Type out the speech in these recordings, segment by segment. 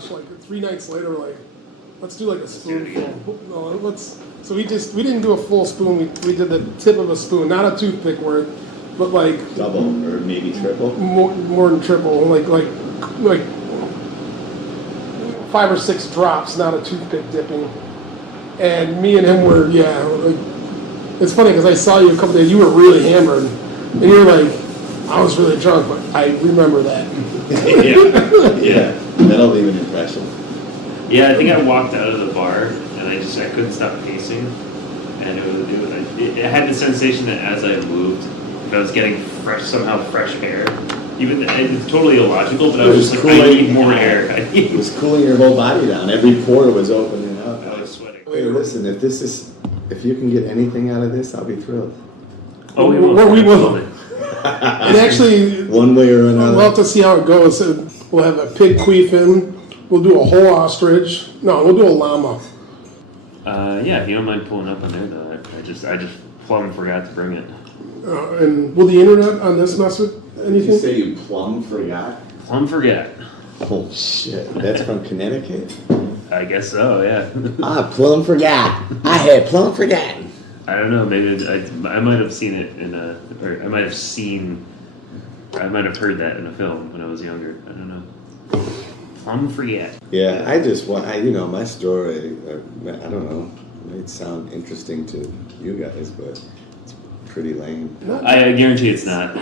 Josh, like 3 nights later, we're like, let's do like a spoonful. No, let's. So we didn't do a full spoon. We did the tip of a spoon, not a toothpick word, but like double or maybe triple. More than triple, like 5 or 6 drops, not a toothpick dipping. And me and him were like, it's funny because I saw you a couple days. You were really hammered, and you were like, I was really drunk, but I remember that. yeah, that'll leave an impression. Yeah, I think I walked out of the bar and I couldn't stop pacing, and it had the sensation that as I moved, I was getting fresh air. Even it's totally illogical, but I was just like, I need more air. It was cooling your whole body down. Every pore was opening up. I was sweating. Hey, listen, if you can get anything out of this, I'll be thrilled. Oh, we will. We will. And actually, one way or another, we'll have to see how it goes. We'll have a pig queefing. We'll do a whole ostrich. No, we'll do a llama. Yeah, if you don't mind pulling up on there, though, I just plumb forgot to bring it. And will the internet on this mess with anything? Did you say you plumb forgot? Plumb forgot. Oh shit, that's from Connecticut? I guess so, yeah. Plum forgot. I had plum forgotten. I don't know, maybe I might have seen it I might have heard that in a film when I was younger. I don't know. Plum forget. Yeah, my story, I don't know, it might sound interesting to you guys, but it's pretty lame. I guarantee it's not.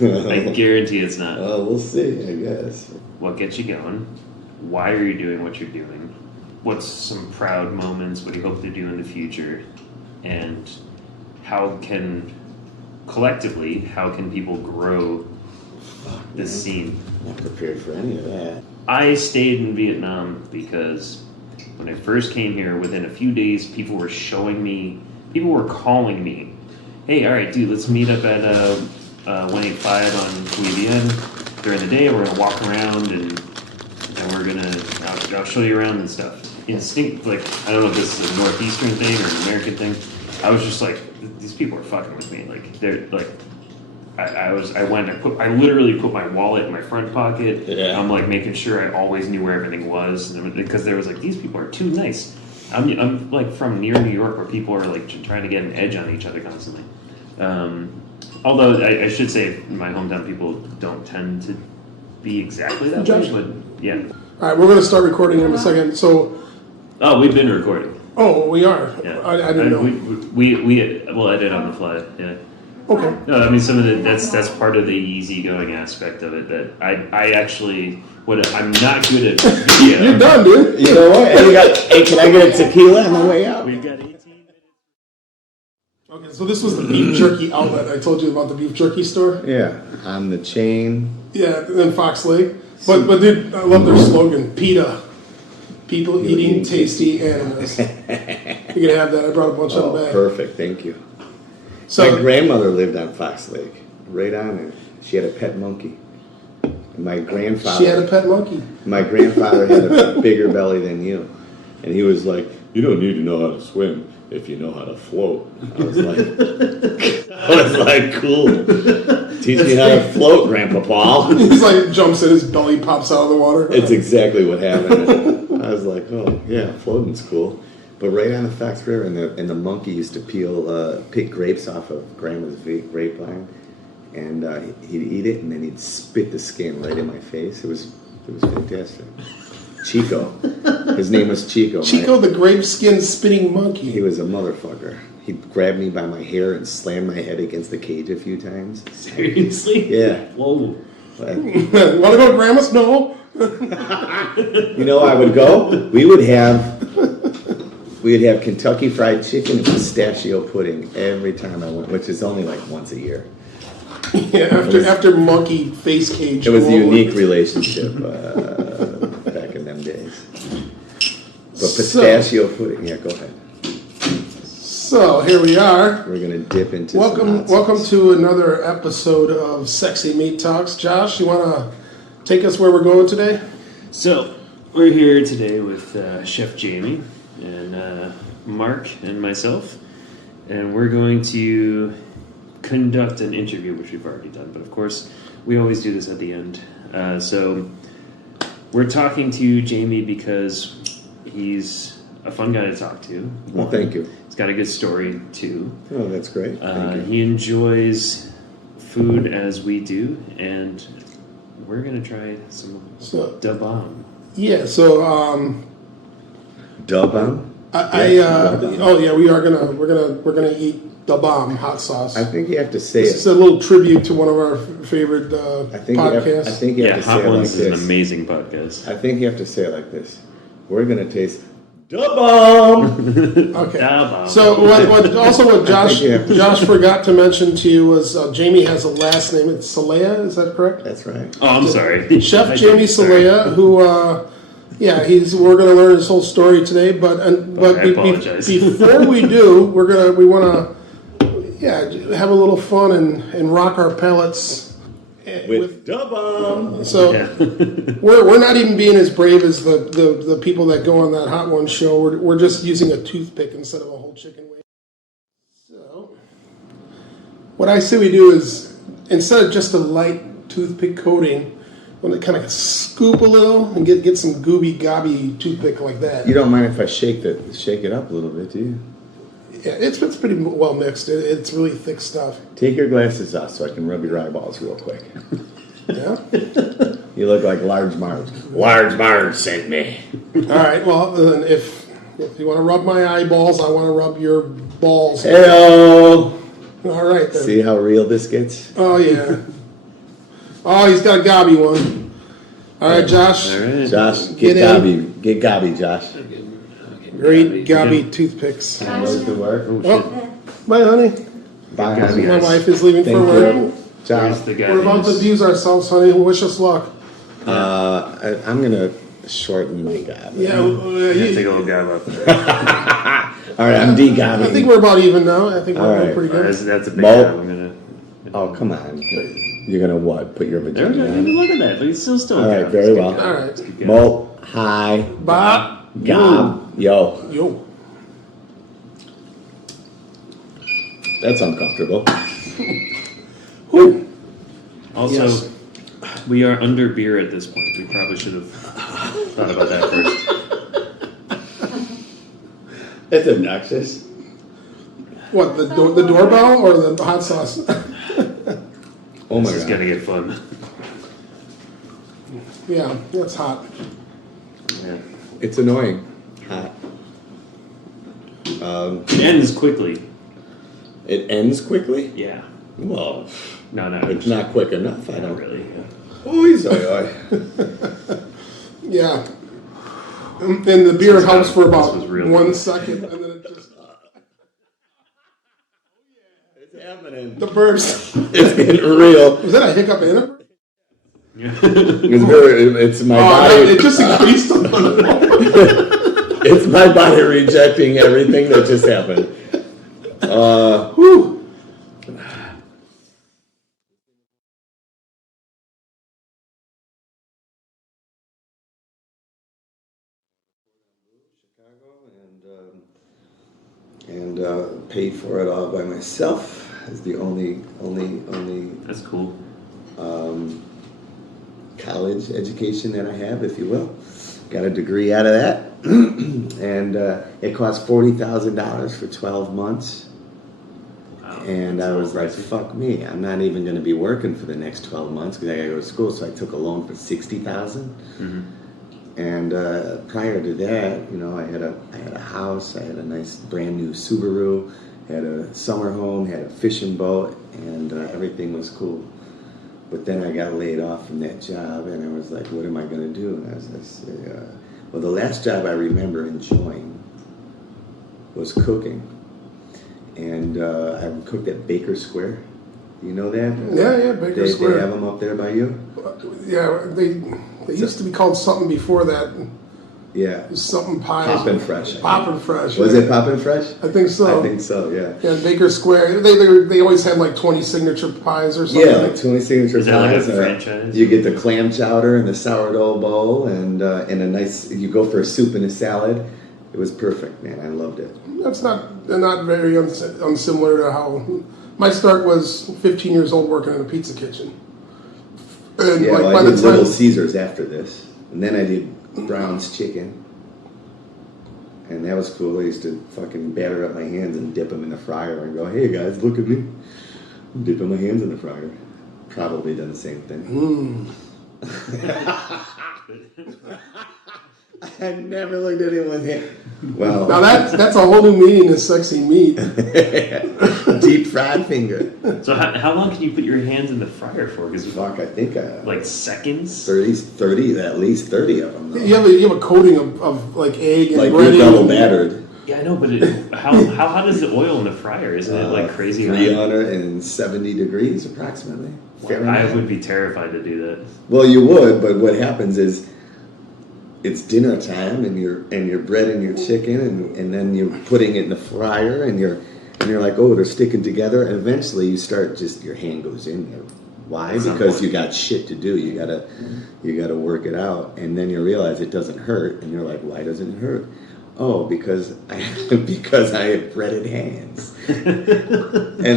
I guarantee it's not. Well, we'll see, I guess. What gets you going? Why are you doing what you're doing? What's some proud moments? What do you hope to do in the future? And how can people grow this scene? Not prepared for any of that. I stayed in Vietnam because when I first came here, within a few days, people were calling me, hey, all right, dude, let's meet up at 185 on Cui Bien during the day. We're going to walk around and we're going to, I'll show you around and stuff. Instinct, like, I don't know if this is a Northeastern thing or an American thing. I was just like, these people are fucking with me. Like, they're like, I literally put my wallet in my front pocket. Yeah. I'm like making sure I always knew where everything was, because there was like, these people are too nice. I'm like from near New York, where people are like trying to get an edge on each other constantly. Although I should say, my hometown people don't tend to be exactly that way, but yeah. All right, we're going to start recording in a second. So. Oh, we've been recording. Oh, we are. Yeah. I didn't know. We'll edit on the fly. Yeah. Okay. No, I mean, some of that's part of the easygoing aspect of it. That I actually, I'm not good at video. You're done, dude. You know what? Hey, can I get a tequila on the way out? We've got 18 minutes. Okay, so this was the beef jerky outlet. I told you about the beef jerky store. Yeah, on the chain. Yeah, in Fox Lake. But dude, I love their slogan, PETA. People eating tasty animals. You can have that. I brought a bunch of them back. Perfect. Thank you. So, my grandmother lived on Fox Lake, right on it. She had a pet monkey. And my grandfather. She had a pet monkey. My grandfather had a bigger belly than you, and he was like, "You don't need to know how to swim if you know how to float." I was like, "Cool. Teach me how to float, Grandpa Paul." He's like, jumps in, his belly pops out of the water. It's exactly what happened. I was like, "Oh yeah, floating's cool." But right on the Fox River, and the monkey used to pick grapes off of Grandma's grapevine, and he'd eat it, and then he'd spit the skin right in my face. It was fantastic. Chico, his name was Chico. Chico, the grape skin spitting monkey. He was a motherfucker. He grabbed me by my hair and slammed my head against the cage a few times. Seriously? Yeah. Whoa. Want to go to Grandma's? No. You know, I would go. We would have Kentucky Fried Chicken and pistachio pudding every time I went, which is only like once a year. Yeah, after monkey face cage. It was a unique relationship back in them days. But pistachio pudding, yeah, go ahead. So here we are. We're gonna dip into. Welcome to another episode of Sexy Meat Talks. Josh, you want to take us where we're going today? So we're here today with Chef Jamie and Mark and myself, and we're going to conduct an interview, which we've already done, but of course we always do this at the end. So we're talking to Jamie because he's a fun guy to talk to. Well, thank you. He's got a good story too. Oh, that's great. Thank you. He enjoys food as we do, and we're gonna try some da bomb. Yeah. So Dub-on? we're gonna eat da bomb hot sauce. I think you have to say This it. is a little tribute to one of our favorite I think you have podcasts. to Hot say it like Ones is an this. amazing podcast. I think you have to say it like this. We're gonna taste Dub-on! Okay. Da bomb. So what Josh think you have to- Josh forgot to mention to you was Jamie has a last name. It's Celeya. Is that correct? That's right. Oh, I'm sorry. Chef I Jamie did, sorry. Celeya, who, we're going to learn his whole story today. But I apologize. before we do, we want to, have a little fun and rock our palates With Dub-on! So Yeah. we're not even being as brave as the people that go on that Hot One show. We're just using a toothpick instead of a whole chicken wing. So what I say we do is instead of just a light toothpick coating, when it kind of scoop a little and get some gooby gobby toothpick like that. You don't mind if I shake it up a little bit, do you? Yeah, it's pretty well mixed. It's really thick stuff. Take your glasses off so I can rub your eyeballs real quick. Yeah. You look like Large Marge. Large Marge sent me. All right. Well, then if you want to rub my eyeballs, I want to rub your balls. Heyo! All right then. See how real this gets? Oh yeah. Oh, he's got a gobby one. All right, Josh. All right. Josh, Get in. gobby. Get gobby, Josh. Great gobby toothpicks. Those could work. Oh, bye, honey. Bye, Gobby. honey. My wife is leaving Thank for work. you. Josh, Where's the guy? We're about to abuse ourselves, honey. Wish us luck. I'm going to shorten my gobby. Yeah. Take a little gab up. All right, I'm de-gobby. I think we're about even now. I think we're All doing right. pretty good. That's a big Mo- gab. I'm gonna. Oh, come on. You're going to what? Put your There we vagina go. on? Look at that. Look, it's still All right, gab. very It's good well. gab. All right. It's good gab. Mo, hi, Bob. gob, yo. Yo. That's uncomfortable. Whew. Also, Yes. we are under beer at this point. We probably should have thought about that first. It's obnoxious. What, the doorbell or the hot sauce? Oh my This is god. gonna get fun. Yeah, it's hot. Yeah. It's annoying. Hot. It ends quickly. It ends quickly? Yeah. Well, No, it's not quick enough. I Not don't really. Oy, oy, oy. Yeah. And the beer was helps bad. for This about was real 1 good. second, and then it just... It's happening. The burps. It's getting real. Was that a hiccup and a burp? Yeah. It's my Oh, body. it just increased a little. It's my body rejecting everything that just happened. Whew. And paid for it all by myself. Is the only That's cool. college education that I have, if you will. Got a degree out of that, and it cost $40,000 for 12 months. Wow. And That's I a was little like, pricey. "Fuck me! I'm not even going to be working for the next 12 months because I got to go to school." So I took a loan for $60,000. Mhm. And prior to that, I had a house, I had a nice brand new Subaru, had a summer home, had a fishing boat, and everything was cool. But then I got laid off from that job, and I was like, what am I going to do? And I was well, the last job I remember enjoying was cooking. And I cooked at Baker Square. You know that? Yeah, Baker Square. They have them up there by you? Yeah, they used to be called something before that. Yeah. Something pies. Poppin' Fresh. Poppin' Fresh. Was yeah. it Poppin' Fresh? I think so. I think so, yeah. Yeah, Baker Square. They always had like 20 signature pies or something. Yeah, like 20 signature Is that like a pies. franchise? You get the clam chowder and the sourdough bowl and a nice, you go for a soup and a salad. It was perfect, man. I loved it. That's not very unsimilar to how my start was 15 years old working in a pizza kitchen. And Yeah, like well, by I the did time Little Caesars after this. And then I did Brown's Chicken. And that was cool. I used to fucking batter up my hands and dip them in the fryer and go, hey guys, look at me. I'm dipping my hands in the fryer. Probably done the same thing. I never looked at anyone's hand. Well, Now that's a whole new meaning of sexy meat. deep fried finger. So how long can you put your hands in the fryer for? Because Fuck, I think like seconds. 30, at least 30 of them. Though. You have a coating of like egg and Like bread. you're double battered. Yeah, I know, but how hot is the oil in the fryer? Isn't it like crazy hot? 370 degrees approximately. I would be terrified to do that. Well, you would, but what happens is it's dinner time, and you're breading your chicken, and then you're putting it in the fryer, and you're like, oh, they're sticking together, and eventually you start your hand goes in there. Why? Because you got shit to do. You gotta work it out, and then you realize it doesn't hurt, and you're like, why doesn't it hurt? Oh, because I have breaded hands. And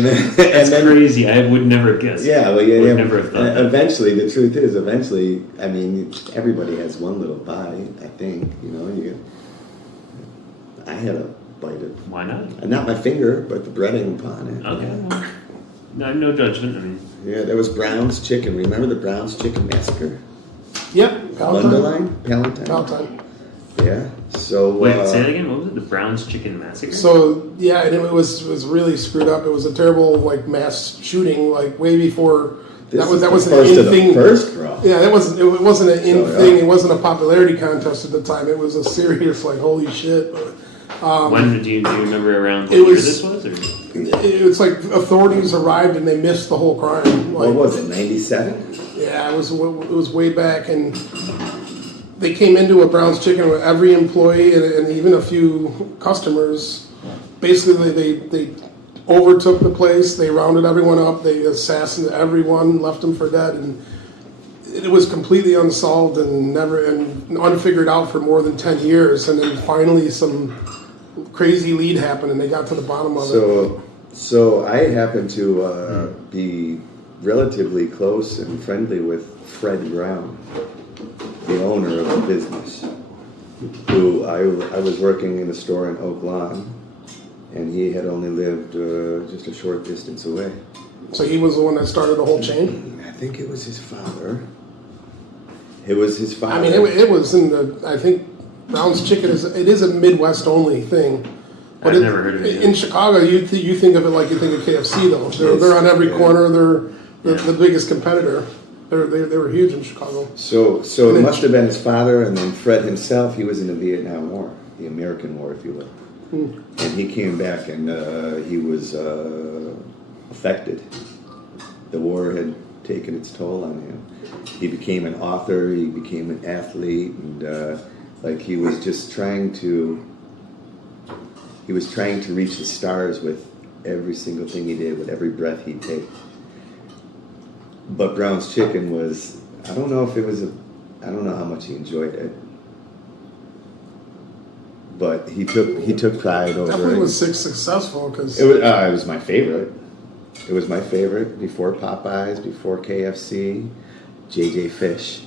then crazy. I would never guess. Yeah, well, Would never have thought that. Eventually, the truth is, I mean, everybody has one little bite. I think I had a bite of. Why not? Not my finger, but the breading upon it. Okay. No judgment. I mean, yeah, there was Brown's Chicken. Remember the Brown's Chicken massacre? Yep. Palatine. Yeah. So wait, say that again. What was it? The Brown's Chicken Massacre. So yeah, and it was really screwed up. It was a terrible like mass shooting, like way before that was an in thing. First, bro. Yeah, it wasn't an in thing. It wasn't a popularity contest at the time. It was a serious like holy shit. When do you remember around what year this was? Or? It's like authorities arrived and they missed the whole crime. Like, what was it? 97? Yeah, it was way back, and they came into a Brown's Chicken with every employee and even a few customers. Basically, they overtook the place. They rounded everyone up. They assassinated everyone, left them for dead, and it was completely unsolved and unfigured out for more than 10 years. And then finally, some crazy lead happened, and they got to the bottom of it. So I happen to be relatively close and friendly with Fred Brown, the owner of the business, who I was working in a store in Oak Lawn, and he had only lived just a short distance away. So he was the one that started the whole chain? I think it was his father. It was his father. I mean, it was I think Brown's Chicken is a Midwest only thing. But I've never heard of it. In Chicago, you think of it like you think of KFC though. They're on every corner. They're the biggest competitor. They were huge in Chicago. So it must have been his father, and then Fred himself. He was in the Vietnam War, the American War, if you will. And he came back, and he was affected. The war had taken its toll on him. He became an author. He became an athlete, and he was just trying to. He was trying to reach the stars with every single thing he did, with every breath he'd take. But Brown's Chicken was, I don't know how much he enjoyed it. But he took pride over it. Definitely was successful because it was my favorite. It was my favorite before Popeyes, before KFC, JJ Fish.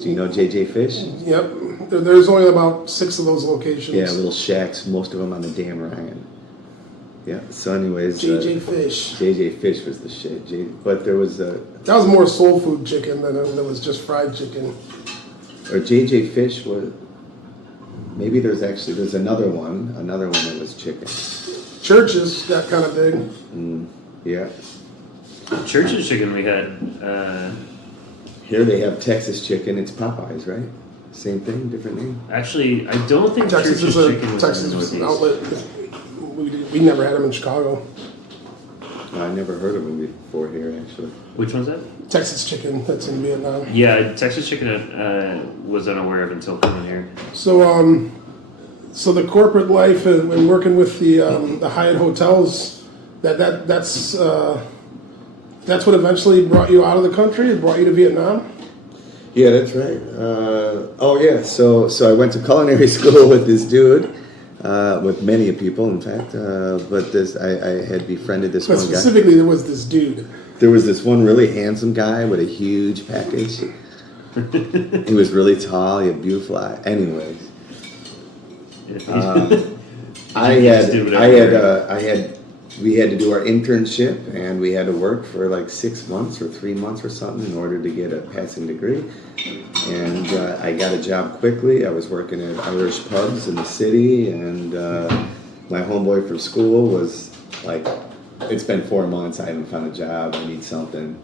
Do you know JJ Fish? Yep. There's only about 6 of those locations. Yeah, little shacks, most of them on the Dan Ryan. Yeah. So, anyways, JJ Fish. JJ Fish was the shit. But there was that was more soul food chicken than it was just fried chicken. Or JJ Fish was. Maybe there's another one that was chicken. Church's got kind of big. Yeah. Church's Chicken we had. Here they have Texas Chicken. It's Popeyes, right? Same thing, different name. Actually, I don't think Texas Church's is Chicken was Texas in the is an Northeast. outlet. We never had them in Chicago. I never heard of them before here, actually. Which one's that? Texas Chicken, that's in Vietnam. Yeah, Texas Chicken was unaware of until coming here. So, so the corporate life and working with the Hyatt hotels, that's what eventually brought you out of the country. It brought you to Vietnam. Yeah, that's right. So I went to culinary school with this dude, with many people, in fact. But I had befriended this But one guy. specifically, there was this dude. There was this one really handsome guy with a huge package, He was really tall. He had beautiful eyes. Anyways, we had to do our internship, and we had to work for like 6 months or 3 months or something in order to get a passing degree. And I got a job quickly. I was working at Irish pubs in the city, and my homeboy from school was like, "It's been 4 months. I haven't found a job. I need something."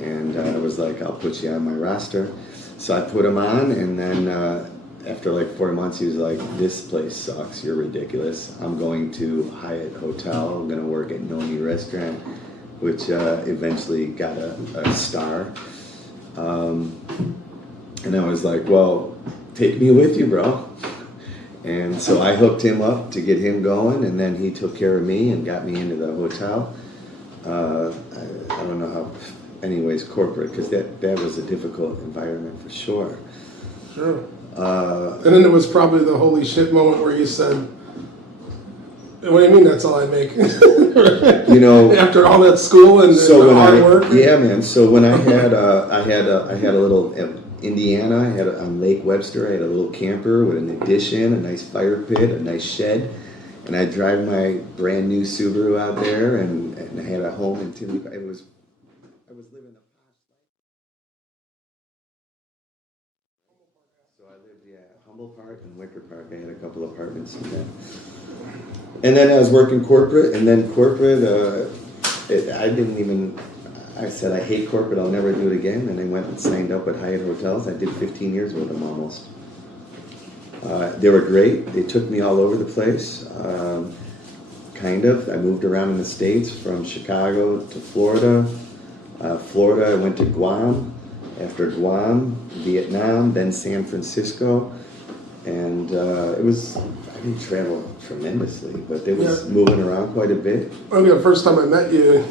And I was like, "I'll put you on my roster." So I put him on, and then after like 4 months, he was like, "This place sucks. You're ridiculous. I'm going to Hyatt Hotel. I'm going to work at Noni Restaurant," which eventually got a star. And I was like, "Well, take me with you, bro." And so I hooked him up to get him going, and then he took care of me and got me into the hotel. I don't know how, anyways, corporate, because that was a difficult environment for sure. Sure. And then it was probably the holy shit moment where you said, "What do you mean that's all I make?" You know, after all that school and the hard work. Yeah, man. So when I had a little Indiana, I had on Lake Webster, I had a little camper with an addition, a nice fire pit, a nice shed, and I'd drive my brand new Subaru out there, and I had a home in Tinley. I was living a so I lived Humble Park and Wicker Park. I had a couple apartments in that. And then I was working corporate, and then corporate, I said, "I hate corporate, I'll never do it again." And I went and signed up at Hyatt Hotels. I did 15 years with them almost. They were great. They took me all over the place, kind of. I moved around in the States from Chicago to Florida. Florida, I went to Guam. After Guam, Vietnam, then San Francisco. And I didn't travel tremendously, but it was moving around quite a bit. I mean, the first time I met you,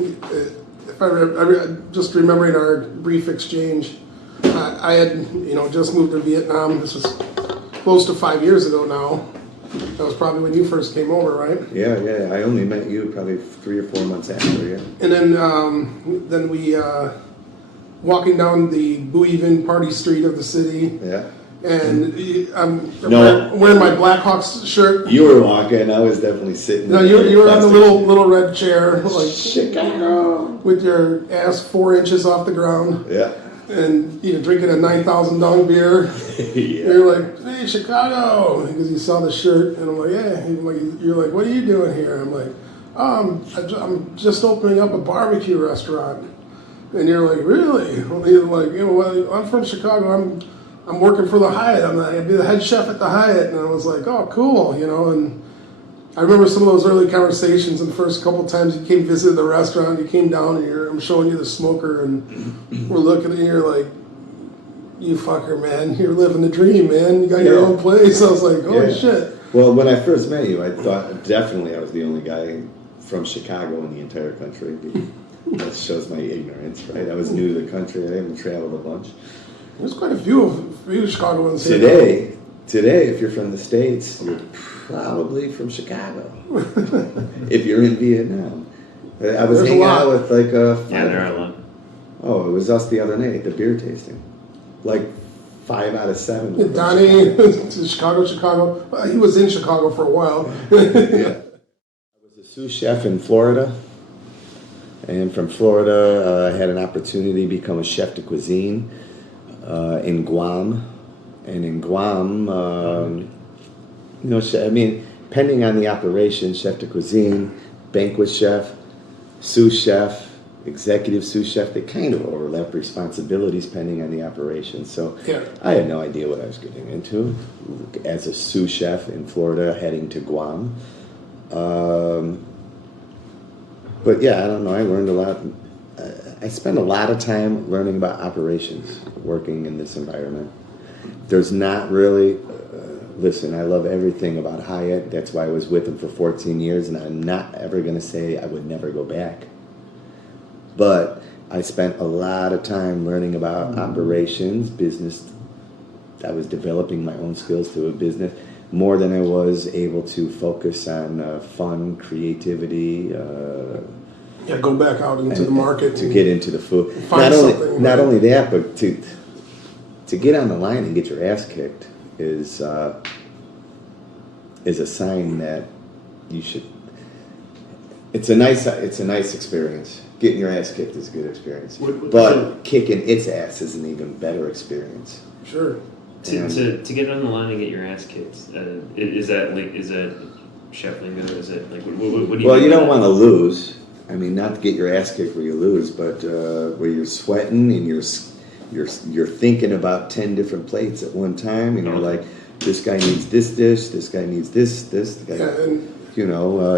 if I just remembering our brief exchange, I had just moved to Vietnam. This was close to 5 years ago now. That was probably when you first came over, right? Yeah. I only met you probably 3 or 4 months after, yeah. And then we walking down the Bui Vinh party street of the city. Yeah. And I'm wearing my Blackhawks shirt. You were walking. I was definitely sitting. No, you were on the little red chair, like Chicago, with your ass 4 inches off the ground. Yeah. And drinking a 9,000 dong beer. Yeah. You're like, "Hey, Chicago," because you saw the shirt, and I'm like, "Yeah." You're like, "What are you doing here?" I'm like, "I'm just opening up a barbecue restaurant." And you're like, "Really?" You're like, "Well, I'm from Chicago. I'm working for the Hyatt. I'd be the head chef at the Hyatt." And I was like, "Oh, cool," And I remember some of those early conversations. And the first couple times you came visit the restaurant, you came down and I'm showing you the smoker, and we're looking at you. You're like, "You fucker, man! You're living the dream, man. You got your own place." I was like, "Holy shit!" Well, when I first met you, I thought definitely I was the only guy from Chicago in the entire country. That shows my ignorance, right? I was new to the country. I haven't traveled a bunch. There's quite a few Chicagoans today. Today, if you're from the States, you're probably from Chicago. If you're in Vietnam, I was hanging out with like there are a lot. Oh, it was us the other night at the beer tasting. Like 5 out of 7. Donnie to Chicago. Well, he was in Chicago for a while. Yeah. I was a sous chef in Florida. And from Florida, I had an opportunity to become a chef de cuisine in Guam. And in Guam, depending on the operation, chef de cuisine, banquet chef, sous chef, executive sous chef, they kind of overlap responsibilities depending on the operation. So I had no idea what I was getting into as a sous chef in Florida heading to Guam. But yeah, I don't know, I learned a lot. I spent a lot of time learning about operations, working in this environment. There's not really, listen, I love everything about Hyatt. That's why I was with them for 14 years, and I'm not ever going to say I would never go back. But I spent a lot of time learning about operations, business. I was developing my own skills to a business more than I was able to focus on fun, creativity. Go back out into the market to get into the food. Not only that, but to get on the line and get your ass kicked is a sign that you should. It's a nice experience. Getting your ass kicked is a good experience, but kicking its ass is an even better experience. Sure. To get on the line and get your ass kicked, is that chef lingo? Is it like what do you? Well, mean you by don't that? want to lose. I mean, not to get your ass kicked where you lose, but where you're sweating and you're thinking about 10 different plates at one time, and you're like, this guy needs this dish, this guy needs this. The guy, Yeah, and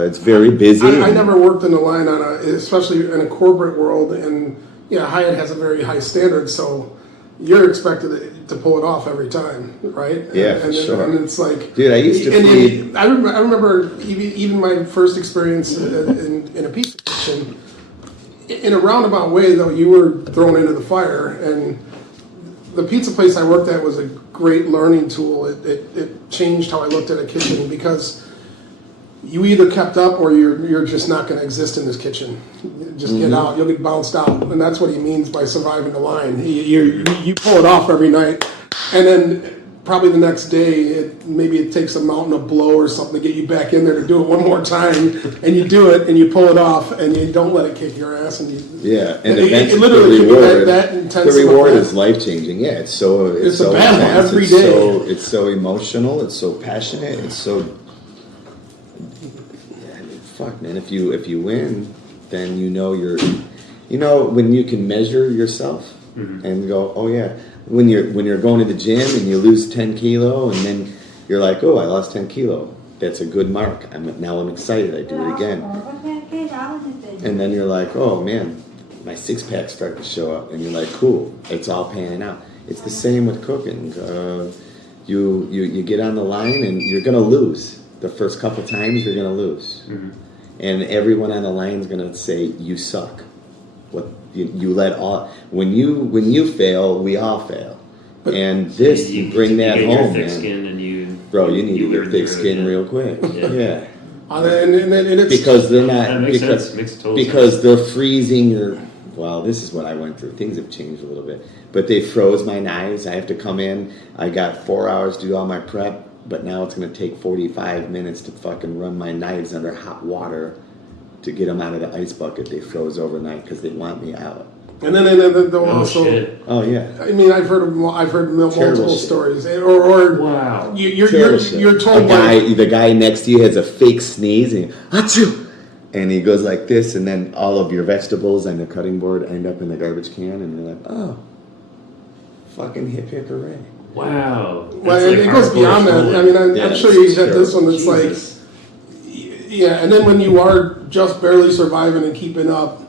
it's very busy. I never worked in the line especially in a corporate world, and Hyatt has a very high standard, so you're expected to pull it off every time, right? Yeah, and sure. And it's like, dude, I used to feed. I remember even my first experience in a pizza kitchen. In a roundabout way, though, you were thrown into the fire, and the pizza place I worked at was a great learning tool. It changed how I looked at a kitchen, because you either kept up or you're just not going to exist in this kitchen. Just get out, you'll get bounced out, and that's what he means by surviving the line. You pull it off every night, and then probably the next day, maybe it takes a mountain of blow or something to get you back in there to do it one more time, and you do it, and you pull it off, and you don't let it kick your ass. And And it literally the can be reward, that intense. the reward of a is life changing. Yeah, it's so a battle intense, every it's day. it's so emotional. It's so passionate. It's so. Fuck, man! If you win, then when you can measure yourself and go, oh yeah. When you're going to the gym and you lose 10 kilo, and then you're like, oh, I lost 10 kilo. That's a good mark. Now I'm excited. I do it again. And then you're like, oh man, my six packs start to show up, and you're like, cool. It's all panning out. It's the same with cooking. You get on the line and you're gonna lose. The first couple times you're gonna lose, and everyone on the line is gonna say you suck. You let all when you fail, we all fail. And this you bring that get home, your thick man. skin and you Need to learn get thick through skin it, real quick. Yeah. And it's, Because they're not That makes because sense. Makes total because sense. they're freezing your. Well, this is what I went through. Things have changed a little bit, but they froze my knives. I have to come in. I got 4 hours to do all my prep, but now it's going to take 45 minutes to fucking run my knives under hot water to get them out of the ice bucket. They froze overnight because they want me out. and then they'll also. Shit. Oh yeah. I mean, I've heard multiple shit. stories, or Wow. you're told The guy next to you has a fake sneeze, and achoo, and he goes like this, and then all of your vegetables and the cutting board end up in the garbage can, and you're like, oh, fucking hip hooray. Wow. Well, That's it goes hardcore beyond that. schooling. I mean, I'm sure you had this one. It's Jesus. and then when you are just barely surviving and keeping up,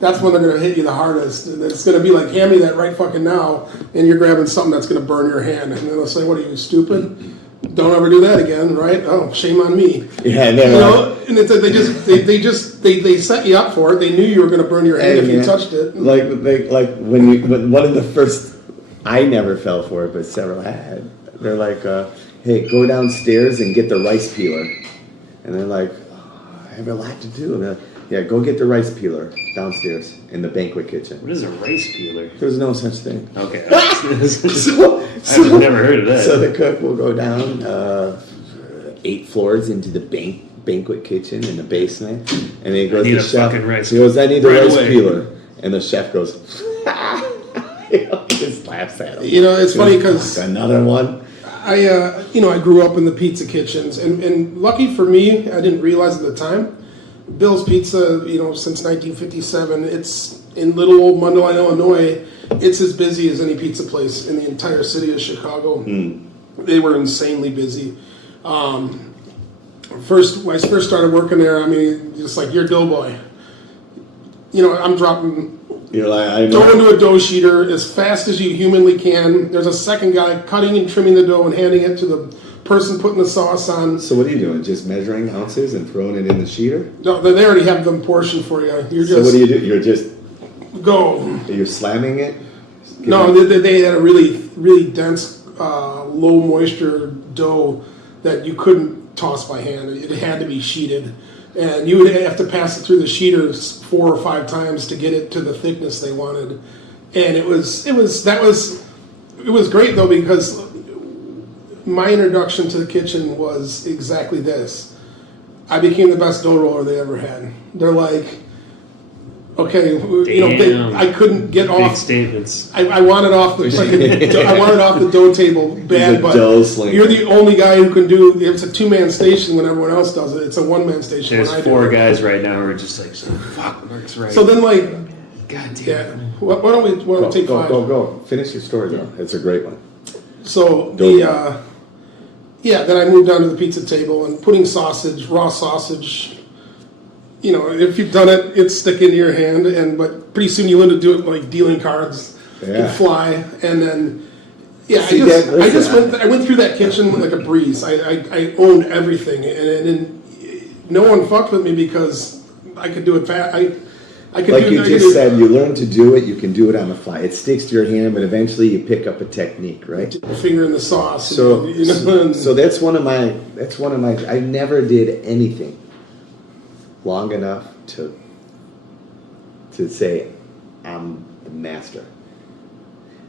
that's when they're going to hit you the hardest. And it's going to be like, hand me that right fucking now, and you're grabbing something that's going to burn your hand. And they'll say, what are you, stupid? Don't ever do that again, right? Oh, shame on me. Yeah, And it's they set you up for it. They knew you were going to burn your hand if you touched it. Like when one of the first, I never fell for it, but several had. They're like, hey, go downstairs and get the rice peeler. And they're like, oh, I have a lot to do. And they're like, yeah, go get the rice peeler downstairs in the banquet kitchen. What is a rice peeler? There's no such thing. Okay. I've never heard of that. So the cook will go down 8 floors into the banquet kitchen in the basement, and he goes, I need the a chef, fucking rice he goes, I need the right rice away." peeler, and the chef goes, he just laughs at him. It's funny because Another one. I grew up in the pizza kitchens, and lucky for me, I didn't realize at the time, Bill's Pizza, since 1957, it's in little old Mundelein, Illinois. It's as busy as any pizza place in the entire city of Chicago. They were insanely busy. When I first started working there, I mean, just like you're doughboy. I'm dropping You're like, I dough know. into a dough sheeter as fast as you humanly can. There's a second guy cutting and trimming the dough and handing it to the person putting the sauce on. So what are you doing? Just measuring ounces and throwing it in the sheeter? No, they already have them portioned for you. You're So just what do you do? You're just go. you're slamming it? No, they had a really, really dense, low moisture dough that you couldn't toss by hand. It had to be sheeted, and you would have to pass it through the sheeters 4 or 5 times to get it to the thickness they wanted. And it was it was great though because my introduction to the kitchen was exactly this. I became the best dough roller they ever had. They're like, okay, I couldn't get Big off. statements. I wanted off the I wanted off the dough table bad, but dough slinger. you're the only guy who can do. It's a 2-man station when everyone else does it. It's a 1-man station. There's when I 4 do it. guys right now who are just like, fuck, Mark's right. So then, like, God damn yeah, it. why don't we take 5? Go. Finish your story though. It's a great one. So then I moved down to the pizza table and putting raw sausage. You know, if you've done it, it's sticking to your hand, but pretty soon you learn to do it like dealing cards, Yeah. and fly, and then See, I went through that kitchen like a breeze. I owned everything, and no one fucked with me because I could do it fast. I could Like do, you I just could said, you learn to do it, you can do it on the fly. It sticks to your hand, but eventually you pick up a technique, right? do finger in the sauce. So, and, so that's one of my, I never did anything long enough to say I'm the master.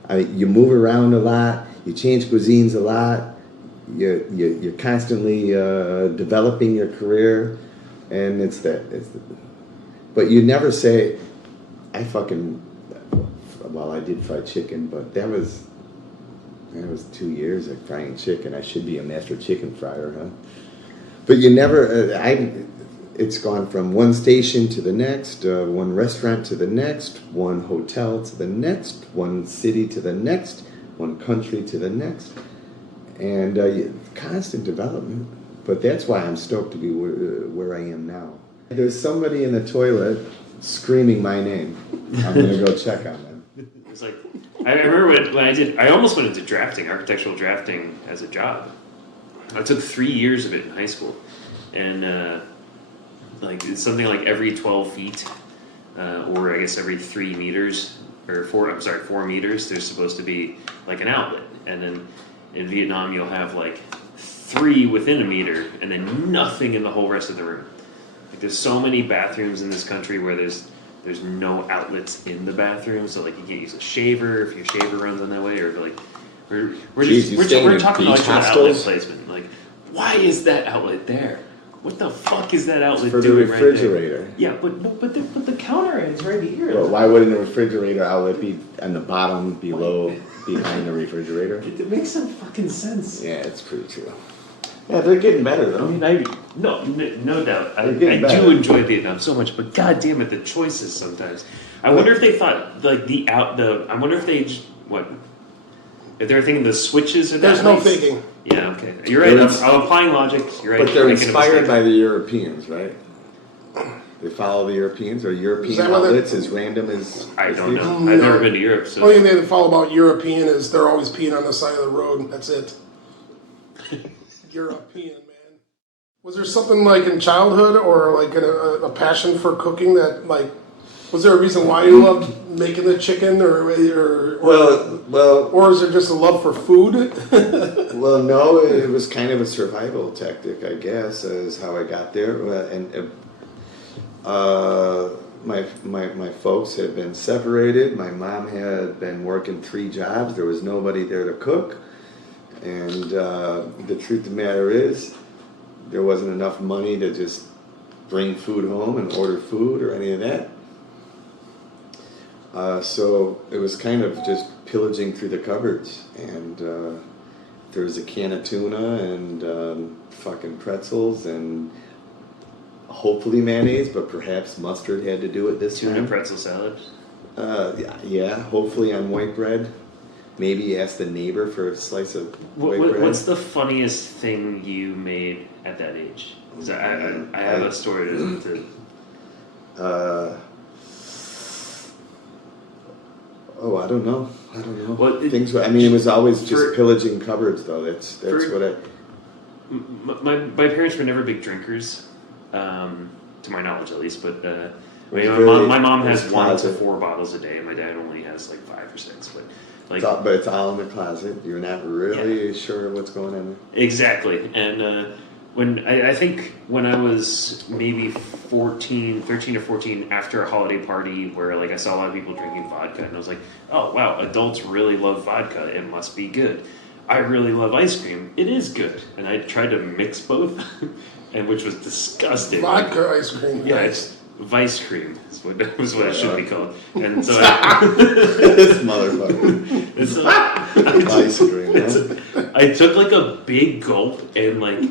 You move around a lot, you change cuisines a lot, you're constantly developing your career, and but you never say, I did fried chicken, but that was 2 years of frying chicken. I should be a master chicken fryer, huh? But you never, it's gone from one station to the next, one restaurant to the next, one hotel to the next, one city to the next, one country to the next, and constant development. But that's why I'm stoked to be where I am now. There's somebody in the toilet screaming my name. I'm gonna go check on them. It's like, I remember when I almost went into drafting, architectural drafting as a job. I took 3 years of it in high school. And like it's something like every 12 feet, or I guess every 3 meters, or 4 meters, there's supposed to be like an outlet. And then in Vietnam, you'll have like 3 within a meter, and then nothing in the whole rest of the room. Like there's so many bathrooms in this country where there's no outlets in the bathroom, so like you can't use a shaver if your shaver runs on that way, or like we're talking like outlet placement. Like, why is that outlet there? What the fuck is that outlet For the doing right there? refrigerator. Yeah, but the counter is right here. Well, why wouldn't the refrigerator outlet be on the bottom below, behind the refrigerator? It makes some fucking sense. Yeah, it's pretty true. Yeah, they're getting better though. I mean, no doubt. I better. do enjoy Vietnam so much, but god damn it, the choices sometimes. I wonder if they thought like I wonder if they if they're thinking the switches are that there's no nice. thinking. Yeah, okay. You're right. I'm applying logic. You're right. But they're making a inspired mistake. by the Europeans, right? They follow the Europeans, or European that what outlets as random as I don't these? know. I've never been to Europe, so The only thing they follow about European is they're always peeing on the side of the road. That's it. European, man. Was there something like in childhood or like a passion for cooking that like, was there a reason why you loved making the chicken or is it just a love for food? Well, no, it was kind of a survival tactic, I guess, is how I got there. My folks had been separated. My mom had been working 3 jobs. There was nobody there to cook. And the truth of the matter is, there wasn't enough money to just bring food home and order food or any of that. So it was kind of just pillaging through the cupboards. And there was a can of tuna and fucking pretzels and hopefully mayonnaise, but perhaps mustard had to do it this time. tuna pretzel salad. Yeah, hopefully on white bread. Maybe ask the neighbor for a slice of white bread. What's the funniest thing you made at that age? 'Cause I have a story to I don't know. Well, it was always just pillaging cupboards, though. That's what I. My parents were never big drinkers, to my knowledge at least. But my mom has 1 to 4 bottles a day, and my dad only has like 5 or 6. But it's all in the closet. You're not really sure what's going on there. Exactly, and I think when I was maybe 13 or 14, after a holiday party where like I saw a lot of people drinking vodka, and I was like, oh wow, adults really love vodka. It must be good. I really love ice cream. It is good. And I tried to mix both, and which was disgusting. Vodka ice cream. Yeah, Nice. it's vice cream. Is what it should be called. And so This motherfucker. it's Ice cream. Huh? I took like a big gulp and like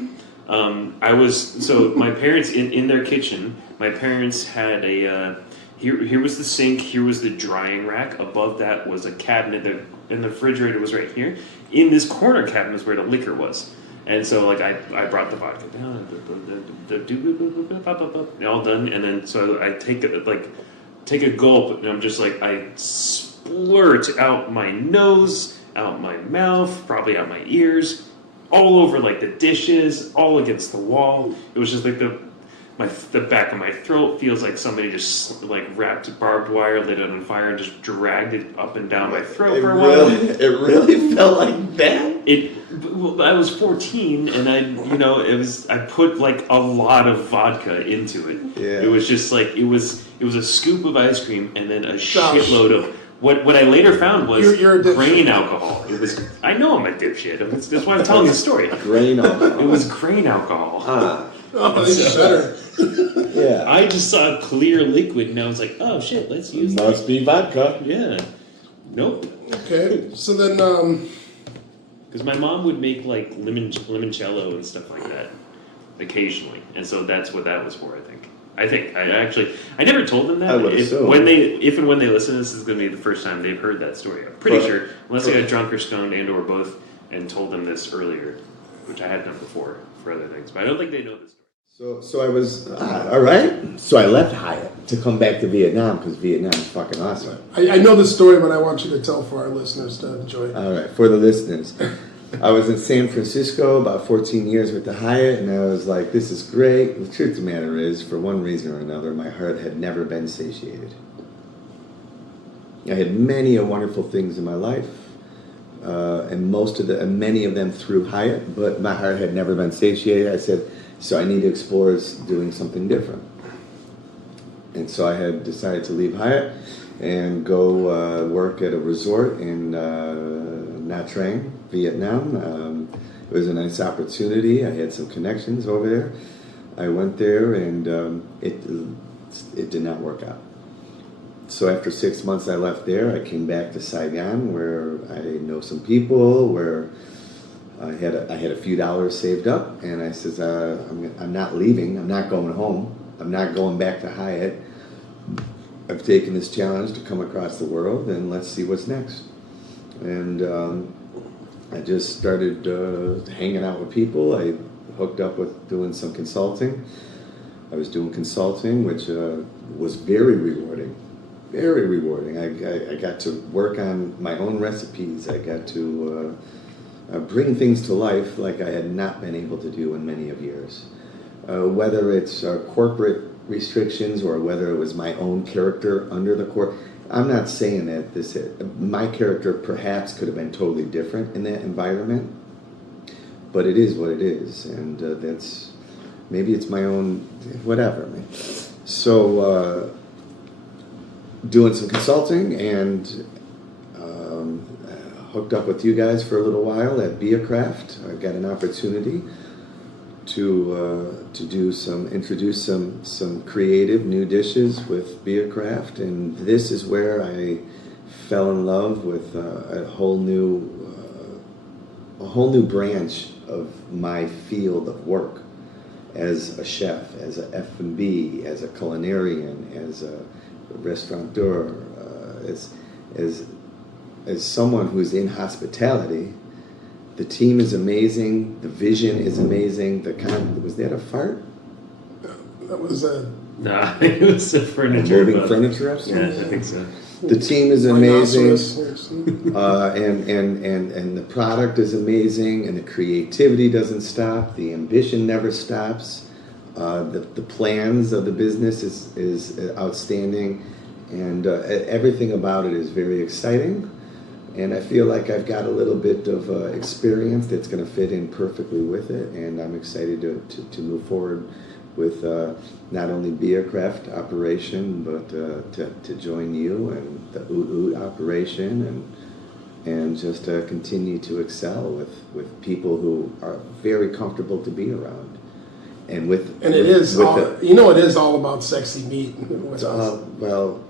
my parents in their kitchen. My parents had a here was the sink, here was the drying rack. Above that was a cabinet, and the refrigerator was right here. In this corner cabinet was where the liquor was. And so like I brought the vodka down, all done, and then so I take a gulp, and I'm just like I splurt out my nose, out my mouth, probably out my ears, all over like the dishes, all against the wall. It was just like the back of my throat feels like somebody just like wrapped barbed wire, lit it on fire, and just dragged it up and down my throat for a while. It really felt like that? I was 14, and I put like a lot of vodka into it. Yeah. It was just like it was a scoop of ice cream and then a shitload of what I later found was You're a dipshit. grain alcohol. It was I know I'm a dipshit. That's why I'm telling the story. Grain alcohol. It was grain alcohol. Ah. Oh, it's better. Yeah. I just saw a clear liquid, and I was like, "Oh shit, let's use that." Must be vodka. Yeah. Nope. Okay, so then, Because my mom would make like limoncello and stuff like that occasionally, and so that's what that was for. I never told them that. I would assume. If and when they listen to this is going to be the first time they've heard that story. I'm pretty sure, unless I got drunk or stoned or both, and told them this earlier, which I had done before for other things, but I don't think they know this story. So I was, all right. So I left Hyatt to come back to Vietnam because Vietnam is fucking awesome. I know the story, but I want you to tell for our listeners to enjoy. All right, for the listeners. I was in San Francisco about 14 years with the Hyatt, and I was like, this is great. The truth of the matter is, for one reason or another, my heart had never been satiated. I had many wonderful things in my life, and many of them through Hyatt, but my heart had never been satiated. I said, so I need to explore doing something different. And so I had decided to leave Hyatt and go work at a resort in Nha Trang, Vietnam. It was a nice opportunity. I had some connections over there. I went there, and it did not work out. So after 6 months I left there, I came back to Saigon, where I know some people, where I had a few dollars saved up, and I says, I'm not leaving. I'm not going home. I'm not going back to Hyatt. I've taken this challenge to come across the world, and let's see what's next. And I just started hanging out with people. I hooked up with doing some consulting. I was doing consulting, which was very rewarding. Very rewarding. I got to work on my own recipes. I got to bring things to life like I had not been able to do in many of years. Whether it's corporate restrictions or whether it was my own character under the court. I'm not saying that my character perhaps could have been totally different in that environment, but it is what it is, and maybe it's my own whatever. So doing some consulting and hooked up with you guys for a little while at Beacraft. I got an opportunity to introduce some creative new dishes with Beacraft, and this is where I fell in love with a whole new branch of my field of work as a chef, as a F&B, as a culinarian, as a restaurateur, as someone who's in hospitality. The team is amazing. The vision is amazing. Was that a fart? That was a... Nah, it was a furniture. Moving furniture upstairs? Yeah, I think so. The team is amazing. Rhinoceros, yes. And the product is amazing, and the creativity doesn't stop. The ambition never stops. The plans of the business is outstanding, and everything about it is very exciting. And I feel like I've got a little bit of experience that's going to fit in perfectly with it, and I'm excited to move forward with not only Beercraft operation, but to join you and the Oot Oot operation, and just continue to excel with people who are very comfortable to be around. And it is all about sexy meat with us. Well,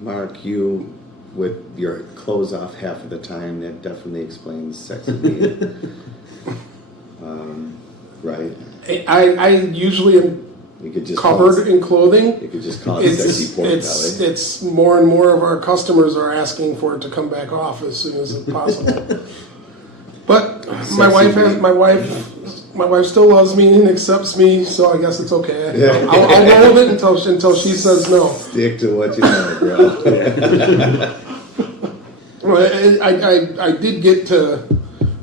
Mark, you with your clothes off half of the time, that definitely explains sexy meat. Right? I usually am you could just covered in clothing. You could just call it sexy pork belly. It's more and more of our customers are asking for it to come back off as soon as possible. But my wife still loves me and accepts me, so I guess it's okay. I'll roll with it until she says no. Stick to what you know, bro. Well, I did get to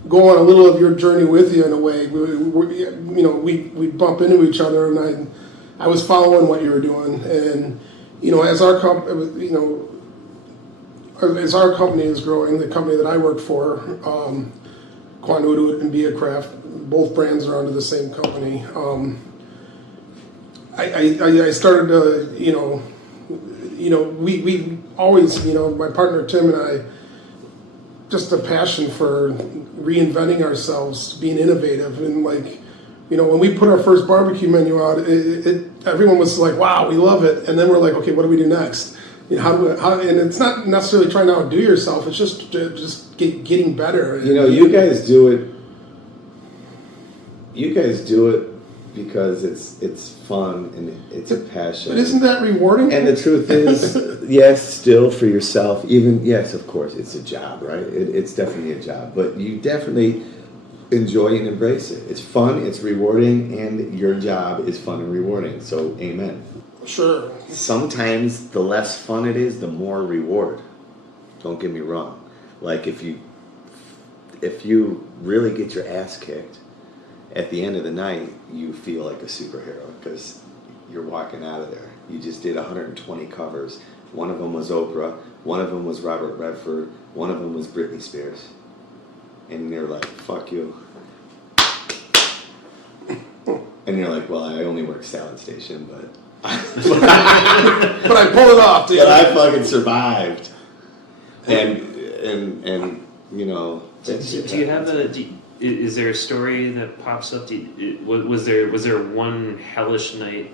go on a little of your journey with you in a way. We bump into each other, and I was following what you were doing, and as our company is growing, the company that I work for, Quandoot and Beercraft, both brands are under the same company. I started to, we always, my partner Tim and I, just a passion for reinventing ourselves, being innovative, and when we put our first barbecue menu out, everyone was like, "Wow, we love it," and then we're like, "Okay, what do we do next?" And it's not necessarily trying to outdo yourself; it's just getting better. You guys do it. You guys do it because it's fun and it's a passion. But isn't that rewarding? And the truth is, yes, still for yourself. Yes, of course, it's a job, right? It's definitely a job, but you definitely enjoy and embrace it. It's fun, it's rewarding, and your job is fun and rewarding. So, amen. Sure. Sometimes the less fun it is, the more reward. Don't get me wrong. Like if you really get your ass kicked, at the end of the night, you feel like a superhero because you're walking out of there. You just did 120 covers. One of them was Oprah. One of them was Robert Redford. One of them was Britney Spears. And they're like, fuck you. And you're like, well, I only work Salad Station, but I pulled it off, dude. But I fucking survived. And Do you have is there a story that pops up? Was there one hellish night?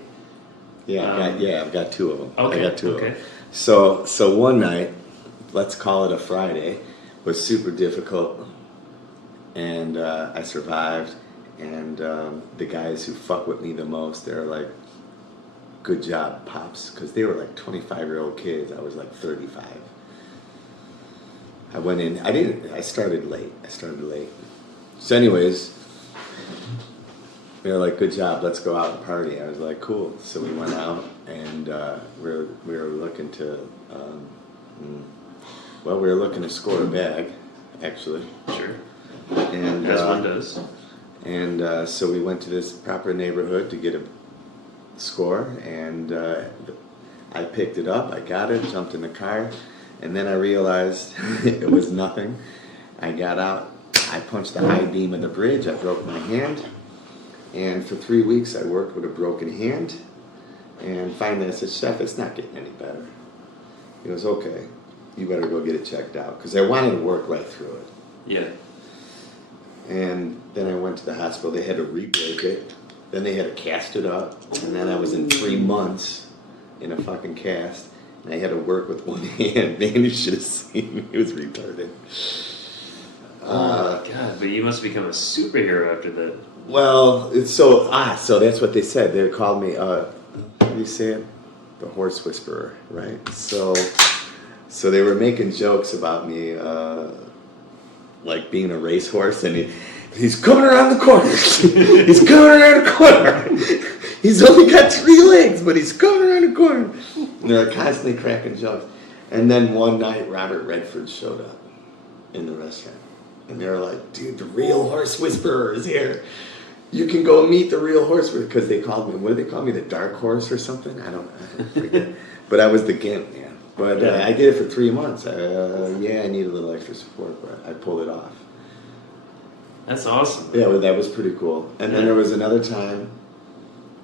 Yeah, I've got two of them. Okay. I got two of them. So one night, let's call it a Friday, was super difficult, and I survived. And the guys who fuck with me the most, they're like, "Good job, pops," because they were like 25-year-old kids. I was like 35. I went in. I started late. So anyways, they were like, "Good job, let's go out and party." I was like, "Cool." So we went out, and we were looking to, we were looking to score a bag, actually. Sure. And as one does. And so we went to this proper neighborhood to get a score, and I picked it up. I got it, jumped in the car, and then I realized it was nothing. I got out. I punched the high beam of the bridge. I broke my hand. And for 3 weeks, I worked with a broken hand. And finally, I said, "Chef, it's not getting any better." He goes, "Okay, you better go get it checked out." Because I wanted to work right through it. Yeah. And then I went to the hospital. They had to re-break it. Then they had to cast it up. And then I was in 3 months in a fucking cast. And I had to work with one hand. Man, you should have seen me. It was retarded. Oh, God, but you must become a superhero after that. Well, so that's what they said. They called me, how do you say it? The horse whisperer, right? So they were making jokes about me, like being a racehorse, and he's coming around the corner. He's coming around the corner. He's only got 3 legs, but he's coming around the corner. And they're constantly cracking jokes. And then one night, Robert Redford showed up in the restaurant. And they were like, "Dude, the real horse whisperer is here. You can go meet the real horse whisperer." Because they called me, what did they call me? The dark horse or something? I don't forget. But I was the gimp, man. But Yeah. I did it for 3 months. Yeah, I need a little extra support, but I pulled it off. That's awesome. Yeah, well, that was pretty cool. And then there was another time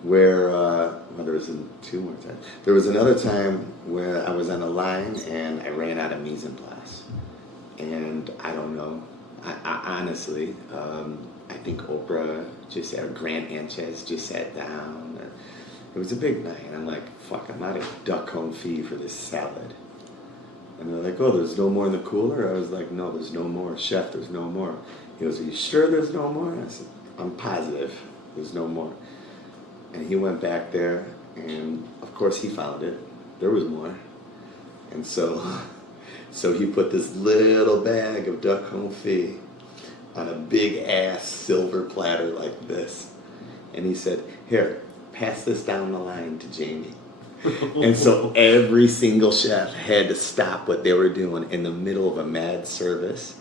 where, well, there was two more times. There was another time where I was on a line and I ran out of mise en place. And I don't know. I honestly, I think Oprah just, or Grant Sanchez just sat down. It was a big night. And I'm like, fuck, I'm out of duck confit for this salad. And they're like, oh, there's no more in the cooler? I was like, no, there's no more. Chef, there's no more. He goes, are you sure there's no more? I said, I'm positive there's no more. And he went back there, and of course he found it. There was more. And so he put this little bag of duck confit on a big ass silver platter like this. And he said, here, pass this down the line to Jamie. And so every single chef had to stop what they were doing in the middle of a mad service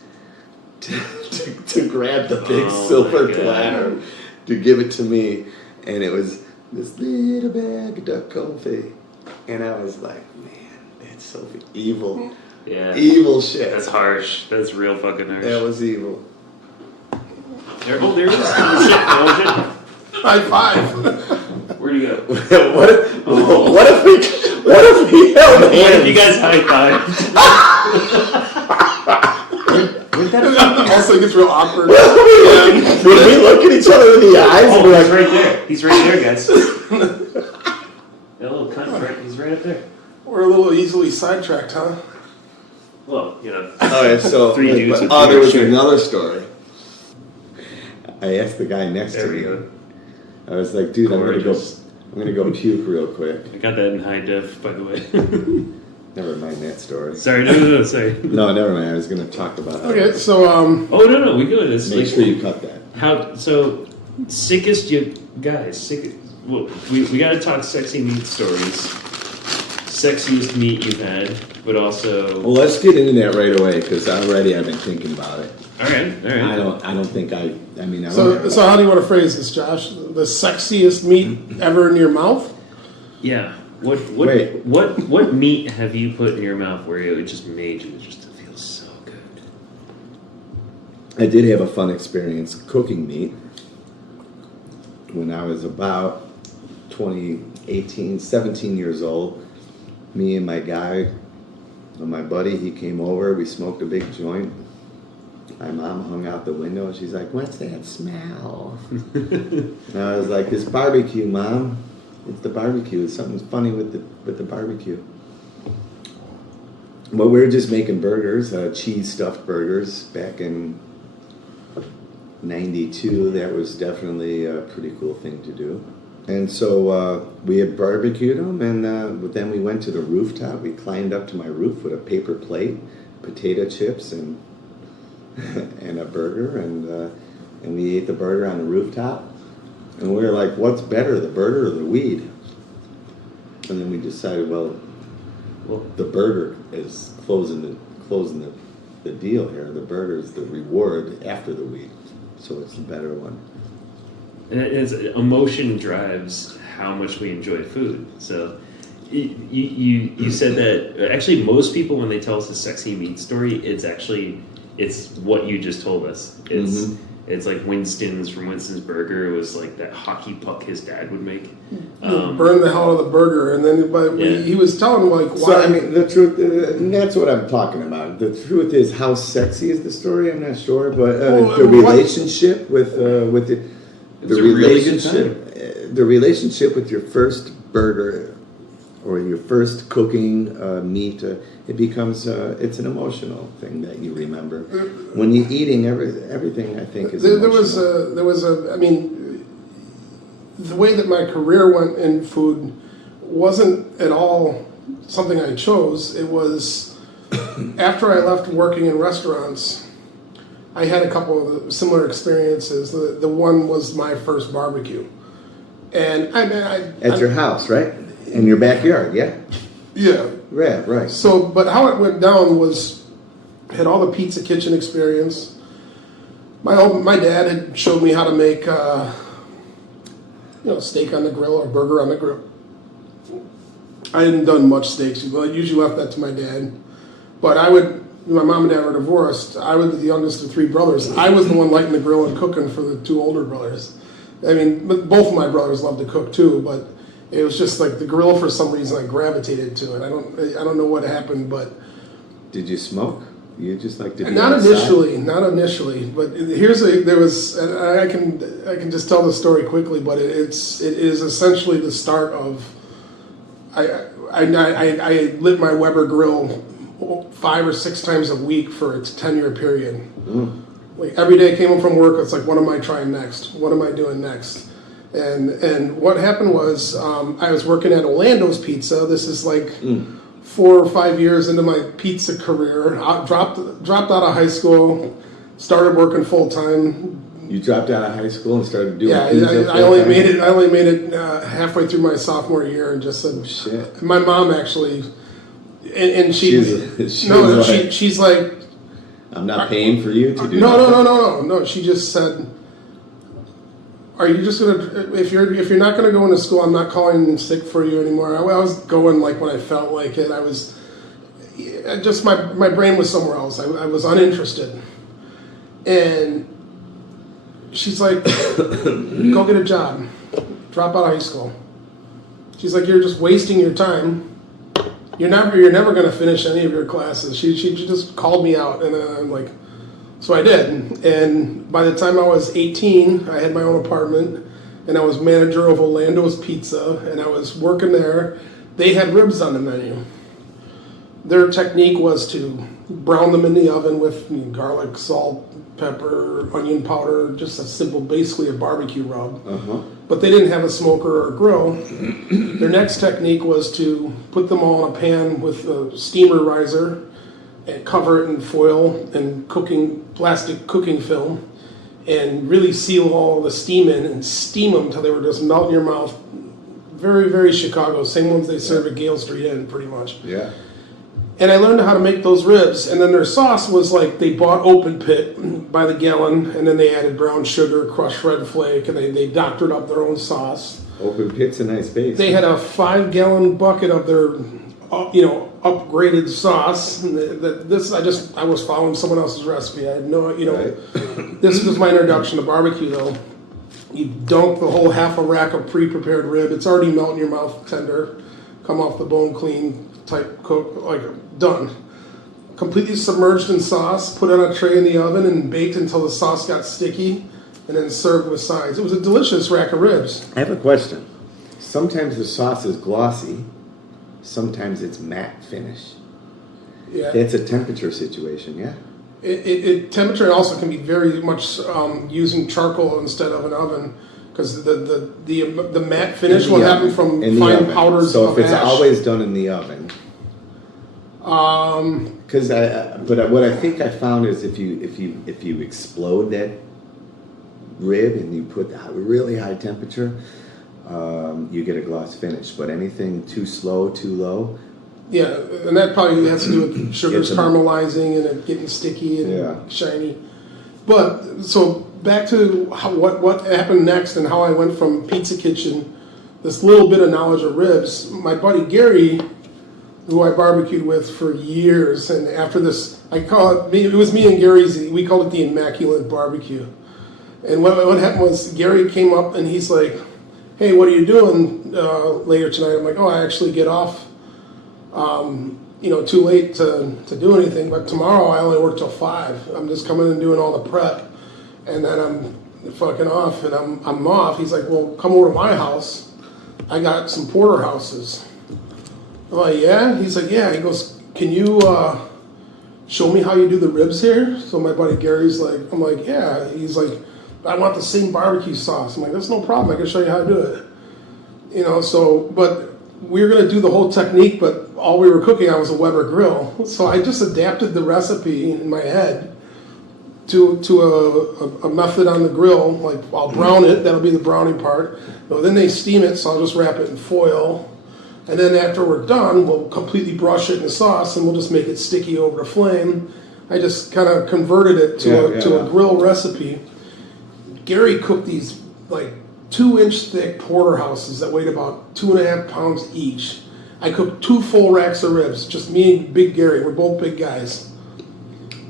to grab the big silver platter to give it to me. And it was this little bag of duck confit. And I was like, man, that's so evil. Yeah. Evil shit. That's harsh. That's real fucking harsh. That was evil. There, oh, there it is. Oh, shit. High five. Where'd you go? what if we held What if hands? you guys high five? Also, it gets real awkward. Would we look at each other in the eyes and Oh, be he's like, right there. He's right there, guys. That little cunt, right? He's right up there. We're a little easily sidetracked, huh? Well, you know. all right, so, Three dudes with there was shirt. another story. I asked the guy next There to we me. go. I was like, dude, I'm Gorgeous. gonna go puke real quick. I got that in high def, by the way. Never mind that story. Sorry, no, sorry. No, never mind. I was gonna talk about that. Okay, so Oh, no, we go to this. Make sure you cut that. How, so, sickest you guys, well, we gotta talk sexy meat stories. Sexiest meat you've had, but also. Well, let's get into that right away because already I've been thinking about it. All right. I don't think I mean, I so don't how do you want to phrase this, Josh? The sexiest meat ever in your mouth? Yeah. Wait. What meat have you put in your mouth where it just made you just feel so good? I did have a fun experience cooking meat when I was about 17 years old. Me and my guy, my buddy, he came over, we smoked a big joint. My mom hung out the window and she's like, what's that smell? And I was like, it's barbecue, Mom. It's the barbecue. It's something funny with the barbecue. Well, we were just making burgers, cheese stuffed burgers back in 92. That was definitely a pretty cool thing to do. And so we had barbecued them, and then we went to the rooftop. We climbed up to my roof with a paper plate, potato chips, and and a burger, and we ate the burger on the rooftop. And we were like, "What's better, the burger or the weed?" And then we decided, well, the burger is closing the deal here. The burger is the reward after the weed, so it's the better one. And it's, emotion drives how much we enjoy food. So you said that actually most people when they tell us a sexy meat story, it's what you just told us. It's like Winston's from Winston's Burger. It was like that hockey puck his dad would make. Burn the hell out of the burger, and then he was telling like why. So I mean, the truth, and that's what I'm talking about. The truth is, how sexy is the story? I'm not sure, but the relationship with the relationship, the relationship with your first burger or your first cooking meat, it becomes it's an emotional thing that you remember when you're eating everything. I think is there was a I mean, the way that my career went in food wasn't at all something I chose. It was after I left working in restaurants. I had a couple of similar experiences. The one was my first barbecue, and at your house, right? In your backyard, yeah. Yeah. Yeah, right. So, but how it went down was, had all the pizza kitchen experience. My dad had showed me how to make, steak on the grill or burger on the grill. I hadn't done much steaks. I usually left that to my dad. But my mom and dad were divorced. I was the youngest of 3 brothers. I was the one lighting the grill and cooking for the 2 older brothers. I mean, both of my brothers loved to cook too, but it was just like the grill for some reason I gravitated to it. I don't know what happened, but Did you smoke? You just like to be not outside? not initially. But and I can just tell the story quickly, but it is essentially the start of I lit my Weber grill 5 or 6 times a week for its 10-year period. Like every day I came home from work, it's like, what am I trying next? What am I doing next? And what happened was I was working at Orlando's Pizza. This is like 4 or 5 years into my pizza career. I dropped out of high school, started working full time. You dropped out of high school and started doing Yeah, pizza I only made it halfway through my sophomore year, and just said, shit. My mom actually, and she's like, I'm not paying for you to do no. She just said, are you just gonna, if you're not gonna go into school, I'm not calling in sick for you anymore. I was going like when I felt like it. I was just my brain was somewhere else. I was uninterested, and she's like, go get a job, drop out of high school. She's like, you're just wasting your time. You're never going to finish any of your classes. She just called me out, and I'm like, so I did. And by the time I was 18, I had my own apartment, and I was manager of Orlando's Pizza, and I was working there. They had ribs on the menu. Their technique was to brown them in the oven with garlic, salt, pepper, onion powder, just basically a barbecue rub. But they didn't have a smoker or a grill. Their next technique was to put them all in a pan with a steamer riser and cover it in foil and plastic cooking film and really seal all the steam in and steam them until they were just melt in your mouth. Very, very Chicago. Same ones they serve at Gale Street Inn, pretty much. Yeah. And I learned how to make those ribs. And then their sauce was like they bought open pit by the gallon, and then they added brown sugar, crushed red flake, and they doctored up their own sauce. Open pit's a nice base. They had a 5-gallon bucket of their, upgraded sauce. And I was following someone else's recipe. I had no, Right. This was my introduction to barbecue, though. You dunk the whole half a rack of pre-prepared rib. It's already melting your mouth, tender, come off the bone clean, type cook, like done. Completely submerged in sauce, put on a tray in the oven, and baked until the sauce got sticky, and then served with sides. It was a delicious rack of ribs. I have a question. Sometimes the sauce is glossy, sometimes it's matte finish. Yeah. It's a temperature situation, yeah? Temperature also can be very much using charcoal instead of an oven, because the matte finish will happen from fine powders so of if it's ash. always done in the oven. Because what I think I found is if you explode that rib and you put that really high temperature, you get a gloss finish. But anything too slow, too low. Yeah, and that probably has to do with sugars caramelizing and it getting sticky and shiny. But so back to what happened next and how I went from Pizza Kitchen, this little bit of knowledge of ribs. My buddy Gary, who I barbecued with for years, and after this, it was me and Gary's, we called it the Immaculate Barbecue. And what happened was Gary came up and he's like, hey, what are you doing later tonight? I'm like, oh, I actually get off too late to do anything, but tomorrow I only work till 5. I'm just coming and doing all the prep, and then I'm fucking off, and I'm off. He's like, well, come over to my house. I got some porterhouses. I'm like, yeah? He's like, yeah. He goes, can you show me how you do the ribs here? So my buddy Gary's like, I'm like, yeah. He's like, I want the same barbecue sauce. I'm like, that's no problem. I can show you how to do it. But we were going to do the whole technique, but all we were cooking on was a Weber grill. So I just adapted the recipe in my head to a method on the grill. Like, I'll brown it. That'll be the browning part. But then they steam it, so I'll just wrap it in foil. And then after we're done, we'll completely brush it in the sauce, and we'll just make it sticky over the flame. I just kind of converted it to a grill recipe. Gary cooked these like 2-inch thick porterhouses that weighed about 2.5 pounds each. I cooked 2 full racks of ribs, just me and Big Gary. We're both big guys.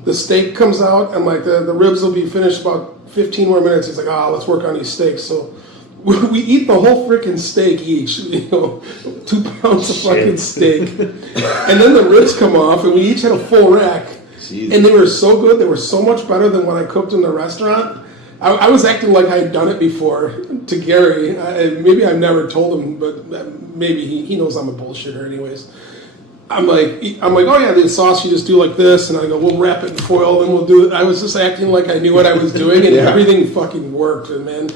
The steak comes out, and like the ribs will be finished about 15 more minutes. He's like, let's work on these steaks. So we eat the whole freaking steak each, 2 pounds of fucking steak. And then the ribs come off, and we each had a full rack. Jeez. And they were so good. They were so much better than what I cooked in the restaurant. I was acting like I had done it before to Gary. Maybe I've never told him, but maybe he knows I'm a bullshitter anyways. I'm like, oh yeah, the sauce you just do like this, and I go, we'll wrap it in foil, and we'll do it. I was just acting like I knew what I was doing, and everything fucking worked, man.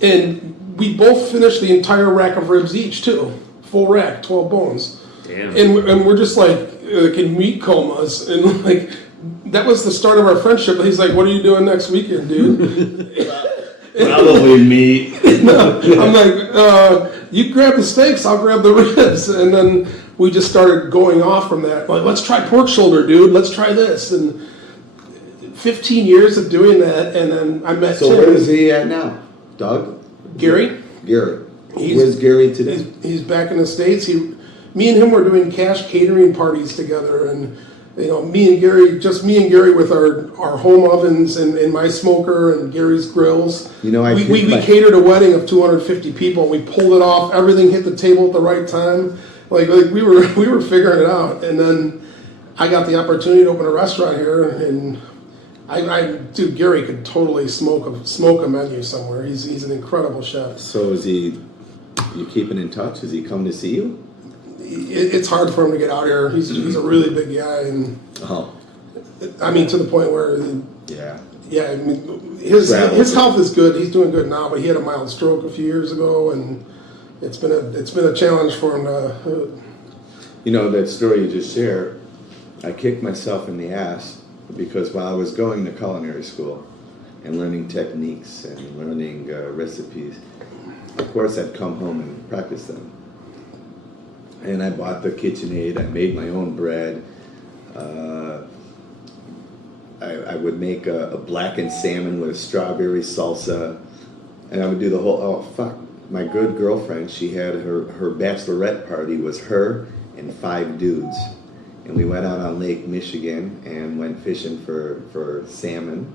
And we both finished the entire rack of ribs each too, full rack, 12 bones. Damn. And we're just like in meat comas, and like that was the start of our friendship. He's like, what are you doing next weekend, dude? Probably meat. I'm like, you grab the steaks, I'll grab the ribs, and then we just started going off from that. Like, let's try pork shoulder, dude. Let's try this. And 15 years of doing that, and then I met So Tim. where is he at now? Doug? Gary? Gary. Where's Gary today? He's back in the States. Me and him were doing cash catering parties together, and me and Gary with our home ovens and my smoker and Gary's grills. We catered a wedding of 250 people. We pulled it off. Everything hit the table at the right time. Like we were figuring it out, and then I got the opportunity to open a restaurant here, and dude, Gary could totally smoke a menu somewhere. He's an incredible chef. So is he? You keeping in touch? Is he come to see you? It's hard for him to get out here. He's a really big guy, and I mean to the point where I mean his health is good. He's doing good now, but he had a mild stroke a few years ago, and it's been a challenge for him to. That story you just shared, I kicked myself in the ass because while I was going to culinary school and learning techniques and learning recipes, of course I'd come home and practice them. And I bought the KitchenAid. I made my own bread. I would make a blackened salmon with strawberry salsa, and I would do the whole. My good girlfriend, she had her bachelorette party was her and 5 dudes. And we went out on Lake Michigan and went fishing for salmon.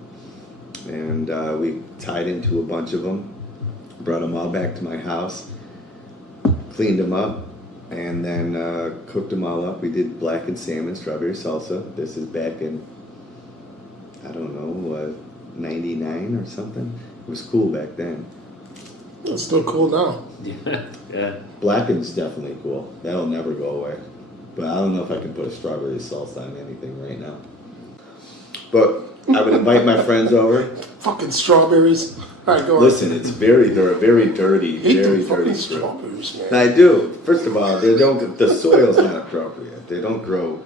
And we tied into a bunch of them, brought them all back to my house, cleaned them up, and then cooked them all up. We did blackened salmon, strawberry salsa. This is back in, I don't know, 99 or something. It was cool back then. It's still cool now. Yeah. Blackened's definitely cool. That'll never go away. But I don't know if I can put a strawberry salsa on anything right now. But I would invite my friends over. Fucking strawberries. All right, go on. Listen, they're a very dirty, Hate very them fucking dirty strawberries, man. And I do. First of all, the soil's not appropriate. They don't grow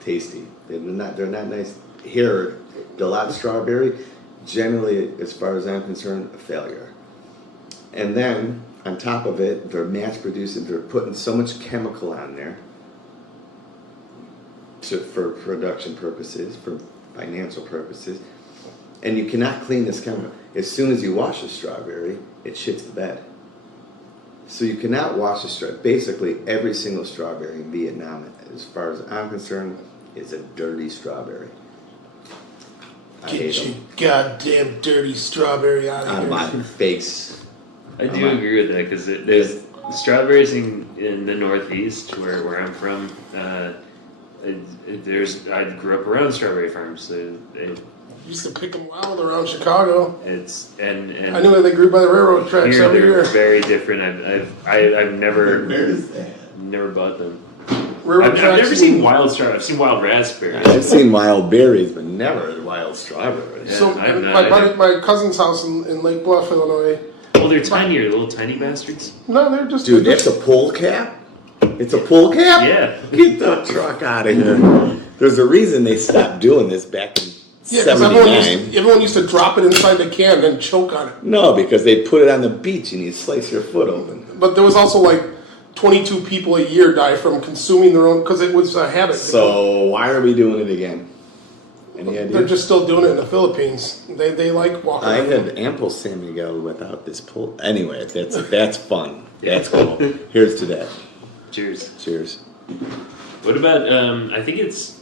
tasty. They're not nice. Here, the lot strawberry, generally, as far as I'm concerned, a failure. And then, on top of it, they're mass producing. They're putting so much chemical on there for production purposes, for financial purposes. And you cannot clean this chemical. As soon as you wash a strawberry, it shits the bed. So you cannot wash a strawberry. Basically, every single strawberry in Vietnam, as far as I'm concerned, is a dirty strawberry. I hate Get you them. goddamn dirty strawberry out of On here. my face. I do agree with that because there's strawberries in the Northeast where I'm from. I grew up around strawberry farms. So Used to pick them wild around Chicago. it's and I knew that they grew by the railroad tracks here every they're year. very different. I've never bought them. Railroad I've tracks never seen wild strawberries. I've seen wild raspberries. I've seen wild berries, but never wild strawberries. So Yeah, I've not either. my cousin's house in Lake Bluff, Illinois. Oh, they're tinier, little tiny bastards. No, they're just Dude, that's a pull cap? It's a pull cap? Yeah. Get the truck out of here. There's a reason they stopped doing this back in yeah, because 79. everyone used to drop it inside the can and choke on it. No, because they put it on the beach and you slice your foot open. But there was also like 22 people a year die from consuming their own because it was a habit. So why are we doing it again? Any idea? They're just still doing it in the Philippines. They like walking. I around. had ample San Miguel without this pull. Anyway, that's fun. That's cool. Here's to that. Cheers. Cheers. What about, I think it's...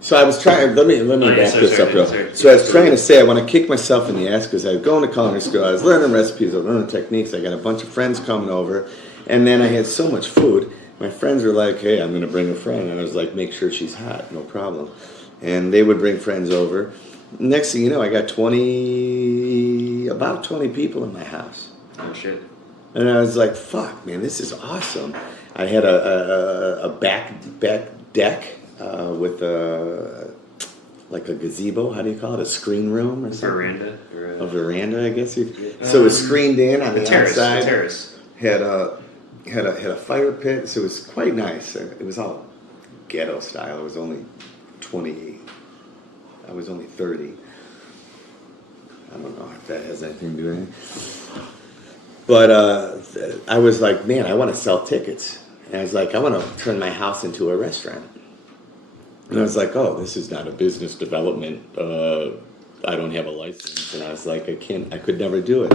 So I was trying. Let me back this up real. So I was trying to say I want to kick myself in the ass because I was going to culinary school. I was learning recipes. I was learning techniques. I got a bunch of friends coming over, and then I had so much food. My friends were like, "Hey, I'm going to bring a friend," and I was like, "Make sure she's hot, no problem." And they would bring friends over. Next thing you know, I got about 20 people in my house. Oh, shit. And I was like, "Fuck, man, this is awesome." I had a back deck. With like a gazebo, how do you call it? A screen room or something? Veranda. A veranda, I guess. So it was screened in on the outside. Terrace. Had a fire pit, so it was quite nice. It was all ghetto style. I was only 28. I was only 30. I don't know if that has anything to do with anything. But I was like, man, I want to sell tickets. And I was like, I want to turn my house into a restaurant. And I was like, oh, this is not a business development. I don't have a license. And I was like, I could never do it.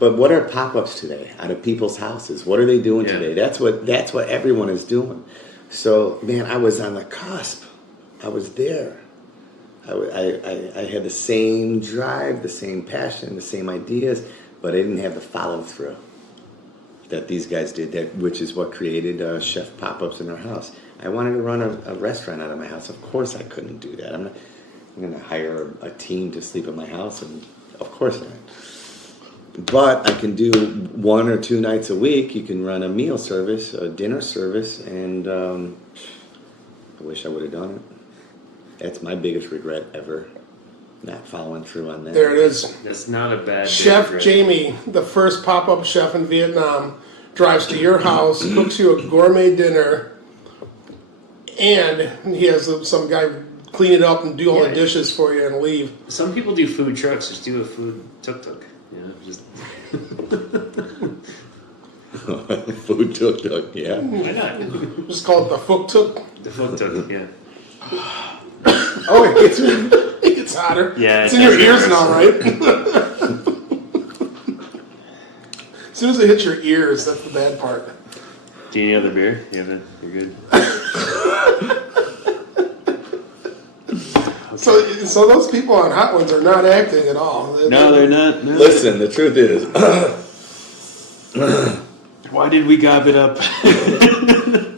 But what are pop-ups today out of people's houses? What are they doing today? That's what everyone is doing. So, man, I was on the cusp. I was there. I had the same drive, the same passion, the same ideas, but I didn't have the follow-through that these guys did, which is what created chef pop-ups in our house. I wanted to run a restaurant out of my house. Of course I couldn't do that. I'm going to hire a team to sleep in my house, and of course not. But I can do 1 or 2 nights a week. You can run a meal service, a dinner service, and I wish I would have done it. That's my biggest regret ever, not following through on that. There it is. That's not a bad Chef regret. Jamie, the first pop-up chef in Vietnam, drives to your house, cooks you a gourmet dinner, and he has some guy clean it up and do all the dishes for you and leave. Some people do food trucks. Just do a food tuk-tuk. You know, just... Food tuk-tuk, yeah. Why not? Just call it the Phuc Tuk. The food tuk, yeah. Oh, it gets hotter. Yeah, it's in your ears now, right? As soon as it hits your ears, that's the bad part. Do you need another beer? You're good. So those people on Hot Ones are not acting at all. No, they're not. No. Listen, the truth is... Why did we gob it up?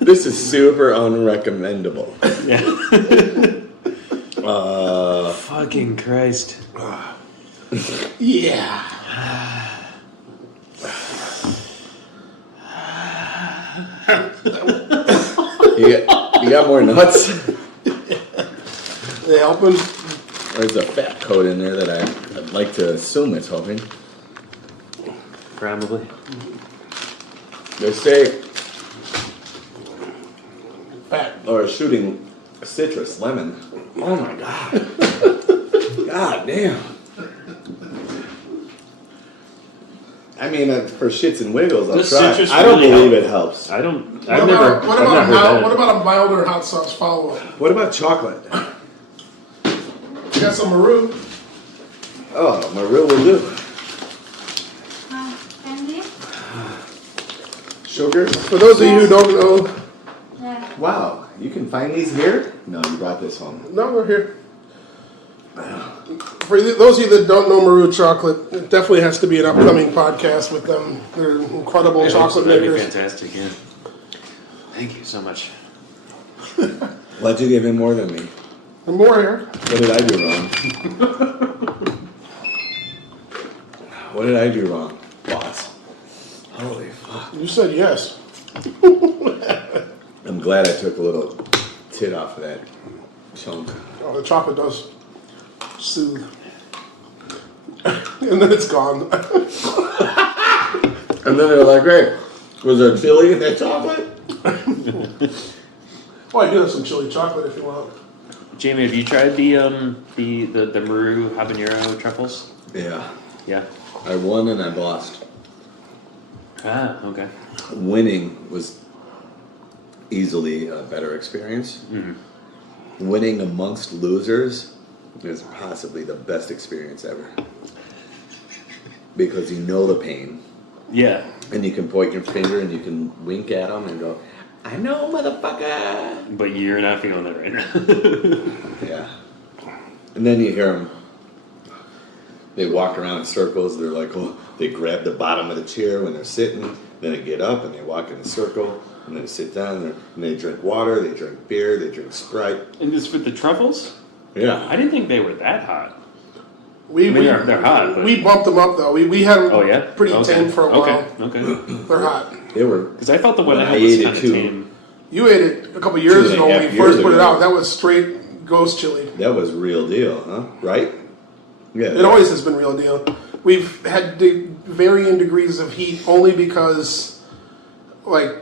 This is super unrecommendable. Yeah. Fucking Christ. Yeah. You got more nuts? They helping? There's a fat coat in there that I'd like to assume it's helping. Probably. They say, Fat. or shooting citrus, lemon. Oh my God. God damn. I mean, for shits and wiggles, I'll Does try. citrus I don't really believe help? it helps. I don't. What I've never. about I've never heard that. what about a milder hot sauce follow-up? What about chocolate? You got some maroon? Oh, Maru will do. Candy? Sugar? For those of you who don't know, Yeah. Wow, you can find these here? No, you brought this home. no, we're here. For those of you that don't know Maru chocolate, it definitely has to be an upcoming podcast with them. They're incredible chocolate That'd be makers. fantastic. Yeah. Thank you so much. Why'd you give him more than me? And more here. What did I do wrong? What did I do wrong, boss? Holy fuck. You said yes. I'm glad I took a little tit off of that chunk. Oh, the chocolate does soothe. And then it's gone. And then they're like, hey, was there chili in that chocolate? Well, I do have some chili chocolate if you want. Jamie, have you tried the Maru habanero truffles? Yeah. Yeah. I won and I lost. Ah, okay. Winning was easily a better experience. Mm-hmm. Winning amongst losers is possibly the best experience ever. Because you know the pain. Yeah. And you can point your finger and you can wink at them and go, I know, motherfucker. But you're not feeling it right now. Yeah. And then you hear them. They walk around in circles. They're like, oh, they grab the bottom of the chair when they're sitting. Then they get up and they walk in a circle. And then they sit down and they drink water. They drink beer. They drink Sprite. And this with the truffles? Yeah. I didn't think they were that hot. They're hot. But... We bumped them up though. We had them Oh yeah, pretty tame for a while. Okay. They're hot. They were. Because I thought the one When I I had was ate it kind of too. tame. You ate it a couple years 2.5 ago when you years first put it ago. out. That was straight ghost chili. That was real deal, huh? Right? Yeah. It always has been real deal. We've had varying degrees of heat only because, like,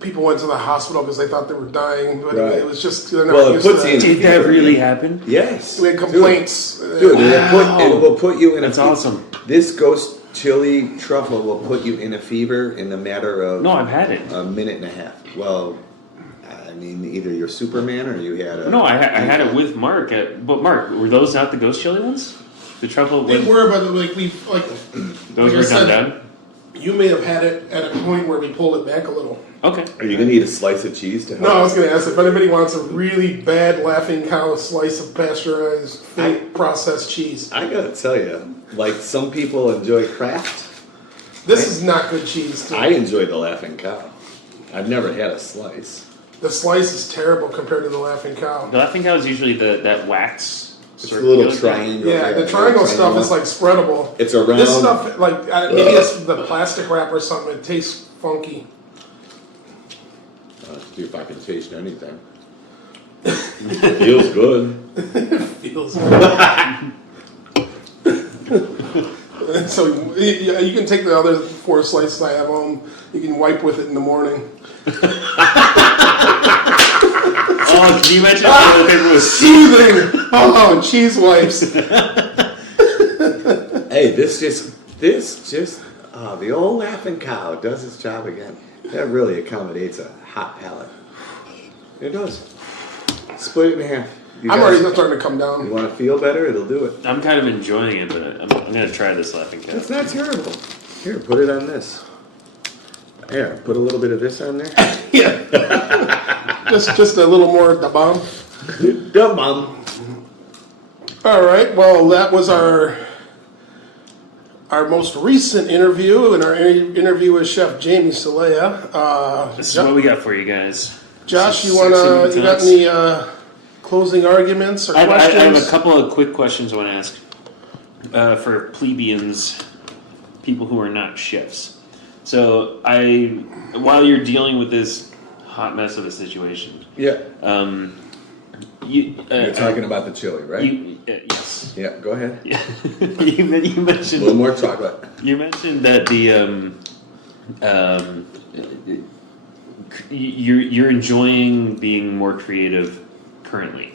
people went to the hospital because they thought they were dying, but Right. it was just they're not Well, it used to puts that. you in- Did that really happen? Yes. We had complaints. Dude, it will put you in That's a awesome. This ghost chili truffle will put you in a fever in a matter of No, I've had it. a minute and a half. Well, I mean, either you're Superman or you had a. No, I had it with Mark. But Mark, were those not the ghost chili ones? The truffle. They were, but like Those I were said, done down. you may have had it at a point where we pulled it back a little. Okay. Are you gonna eat a slice of cheese to help? No, I was going to ask if anybody wants a really bad Laughing Cow slice of pasteurized, fake processed cheese. I gotta tell you, like some people enjoy Kraft. This is not good cheese. I enjoy the Laughing Cow. I've never had a slice. The slice is terrible compared to the Laughing Cow. The Laughing Cow is usually that wax. It's a little circular thing. triangle. Yeah, the triangle stuff is like spreadable. It's a round. This stuff, like maybe it's the plastic wrap or something. It tastes funky. See if I can taste anything. Feels good. Feels. So yeah, you can take the other 4 slices I have home. You can wipe with it in the morning. Oh, can you imagine if the other paper was Seething. Oh, cheese wipes. Hey, this just, the old Laughing Cow does its job again. That really accommodates a hot palate. It does. Split it in half. You I'm guys- already starting to come You down. want to feel better? It'll do it. I'm kind of enjoying it, but I'm gonna try this Laughing Cow. It's not terrible. Here, put it on this. Here, put a little bit of this on there. Yeah. just a little more da bomb. Dumb mom. All right. Well, that was our most recent interview, and our interview with Chef Jamie Celeya. This is what we got for you guys. Josh, you 60 got minutes. any closing arguments or I questions? have a couple of quick questions I want to ask for plebeians, people who are not chefs. So, while you're dealing with this hot mess of a situation, Yeah. you're You're talking about the chili, right? Yes. Yeah, go ahead. Yeah. you A little mentioned more chocolate. you mentioned that the you're enjoying being more creative currently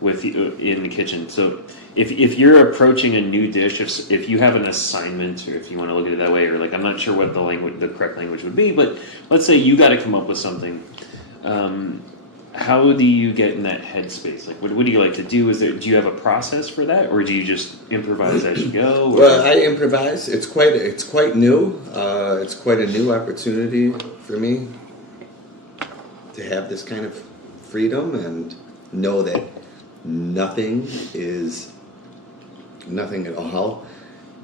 with in the kitchen. So if you're approaching a new dish, if you have an assignment, or if you want to look at it that way, or like I'm not sure what the correct language would be, but let's say you got to come up with something. How do you get in that headspace? Like, what do you like to do? Do you have a process for that, or do you just improvise as you go? Or? Well, I improvise. It's quite new. It's quite a new opportunity for me to have this kind of freedom and know that nothing at all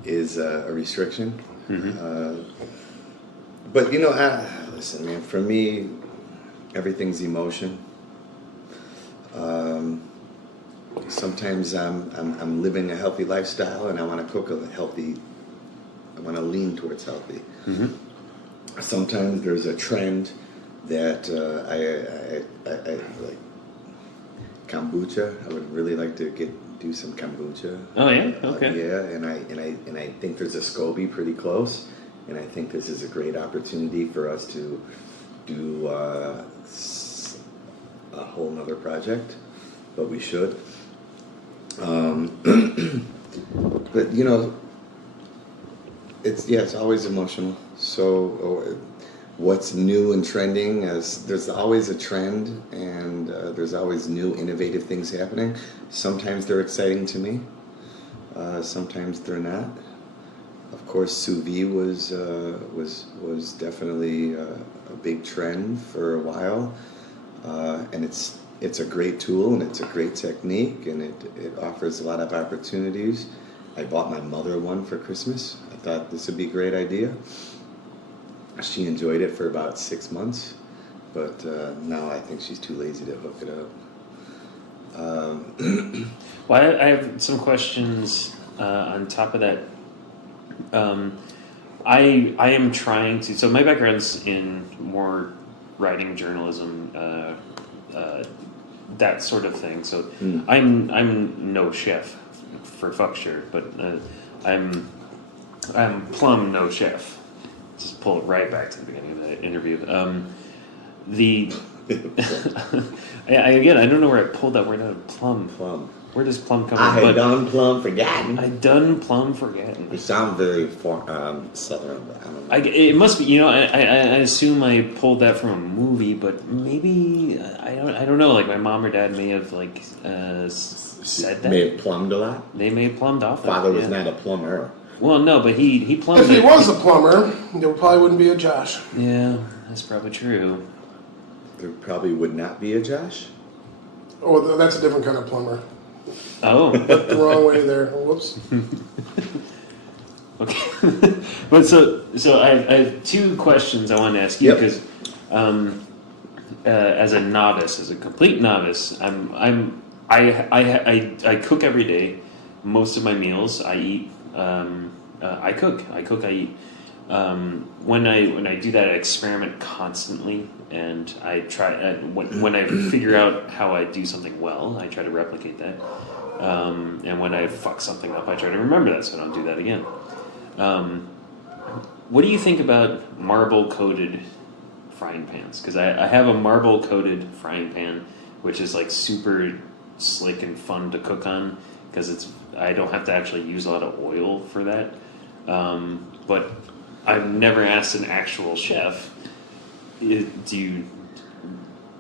is a restriction. Mm-hmm. But listen, man. For me, everything's emotion. Sometimes I'm living a healthy lifestyle, and I want to cook I want to lean towards healthy. Mm-hmm. Sometimes there's a trend that I like kombucha. I would really like to do some kombucha. Oh yeah, okay. Yeah, and I think there's a SCOBY pretty close, and I think this is a great opportunity for us to do a whole nother project, but we should. But it's always emotional. So what's new and trending is there's always a trend, and there's always new innovative things happening. Sometimes they're exciting to me. Sometimes they're not. Of course, sous vide was definitely a big trend for a while, and it's a great tool and it's a great technique, and it offers a lot of opportunities. I bought my mother one for Christmas. I thought this would be a great idea. She enjoyed it for about 6 months, but now I think she's too lazy to hook it up. Well, I have some questions on top of that. I am trying to. So my background's in more writing, journalism, that sort of thing. So I'm no chef, for fuck sure, but I'm plumb no chef. Just pull it right back to the beginning of the interview. Again, I don't know where I pulled that word out of plum. Plum. Where does plum come I from? had done plum forgotten. I done plum forgotten. You sound very southern, but I don't know. It must be. I assume I pulled that from a movie, but maybe I don't know. Like my mom or dad may have said that. May have plumbed a lot. They may have plumbed off. Father was not a plumber. Well, no, but he plumbed. If he was a plumber, there probably wouldn't be a Josh. Yeah, that's probably true. There probably would not be a Josh. Oh, that's a different kind of plumber. Oh, The wrong way there. Whoops. okay. But so I have two questions I want to ask you Yep. because as a novice, as a complete novice, I cook every day. Most of my meals I eat. I cook. I eat. When I do that, I experiment constantly, and I try. When I figure out how I do something well, I try to replicate that. And when I fuck something up, I try to remember that so I don't do that again. What do you think about marble-coated frying pans? Because I have a marble-coated frying pan, which is like super slick and fun to cook on, because I don't have to actually use a lot of oil for that. But I've never asked an actual chef,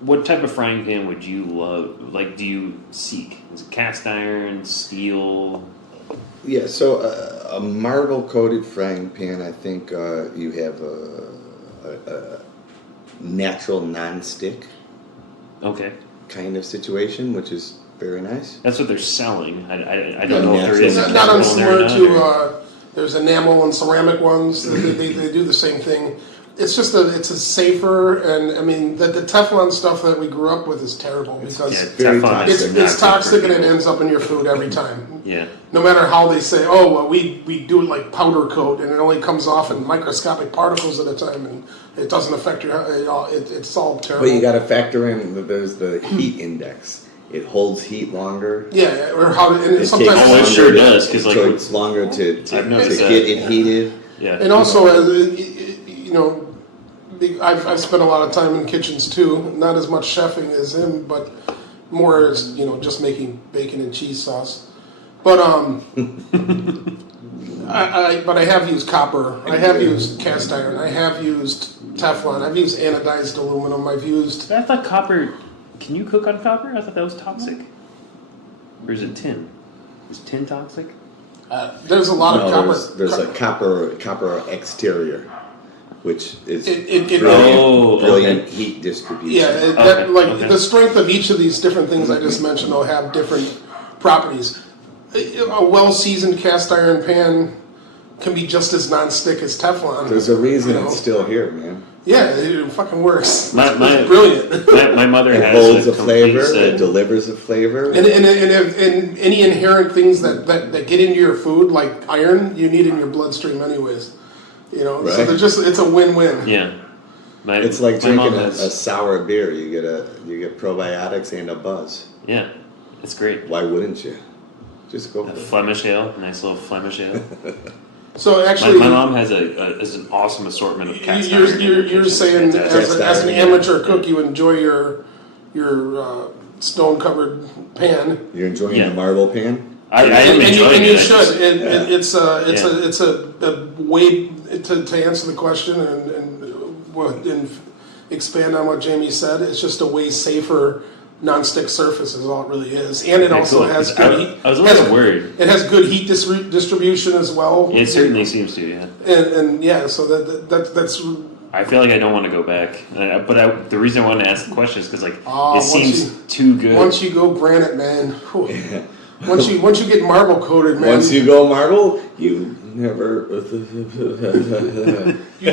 what type of frying pan would you love? Like, do you seek? Is it cast iron, steel? Yeah, so a marble-coated frying pan, I think you have a natural non-stick Okay. kind of situation, which is very nice. That's what they're selling. I don't know if there is It's a not chemical in there or unsimilar not, to there's enamel and ceramic ones. They do the same thing. It's just it's a safer, and I mean the Teflon stuff that we grew up with is terrible because Yeah, very Teflon is toxic. not it's good for toxic and it people. ends up in your food every time. Yeah. No matter how they say, oh, well, we do it like powder coat, and it only comes off in microscopic particles at a time, and it doesn't affect your. It's all terrible. But you got to factor in that there's the heat index. It holds heat longer. Yeah, or how to, and It sometimes. Oh, it takes sure longer does, 'cause, like, so it's longer to I've noticed get that. it heated. Yeah. And also, I've spent a lot of time in kitchens too. Not as much chefing as him, but more as just making bacon and cheese sauce. But I have used copper. I have used cast iron. I have used Teflon. I've used anodized aluminum. I've used. I thought copper. Can you cook on copper? I thought that was toxic. Or is it tin? Is tin toxic? There's a lot of copper. There's a copper exterior, which is It- brilliant okay. heat distribution. Yeah, Okay. the strength of each of these different things I just mentioned will have different properties. A well-seasoned cast iron pan can be just as non-stick as Teflon. There's a reason You know? it's still here, man. Yeah, it fucking works. My- It's brilliant. My mother It has holds a a flavor. complete It set. delivers a flavor. And any inherent things that get into your food, like iron, you need in your bloodstream anyways. So Right. it's a win-win. Yeah. It's like my mom drinking has- a sour beer. You get probiotics and a buzz. Yeah, it's great. Why wouldn't you? Just go A for it. Flemish ale, nice little Flemish ale. So actually, My mom has an awesome assortment of cast iron. in her you're kitchen. saying Fantastic. as an amateur cook, you enjoy your stone-covered pan. You're enjoying Yeah. the marble pan. I am enjoying and it. you I should. just- It's Yeah. a way to answer the question and expand on what Jamie said. It's just a way safer non-stick surface is all it really is, and it Okay, also cool. has good heat. I was a little worried. It has good heat distribution as well. It certainly seems to, yeah. And yeah, so that's. I feel like I don't want to go back, but the reason I wanted to ask the question is because like it once seems too good. Once you go granite, man. Whew. Once you get marble coated, man. Once you go marble, you never. you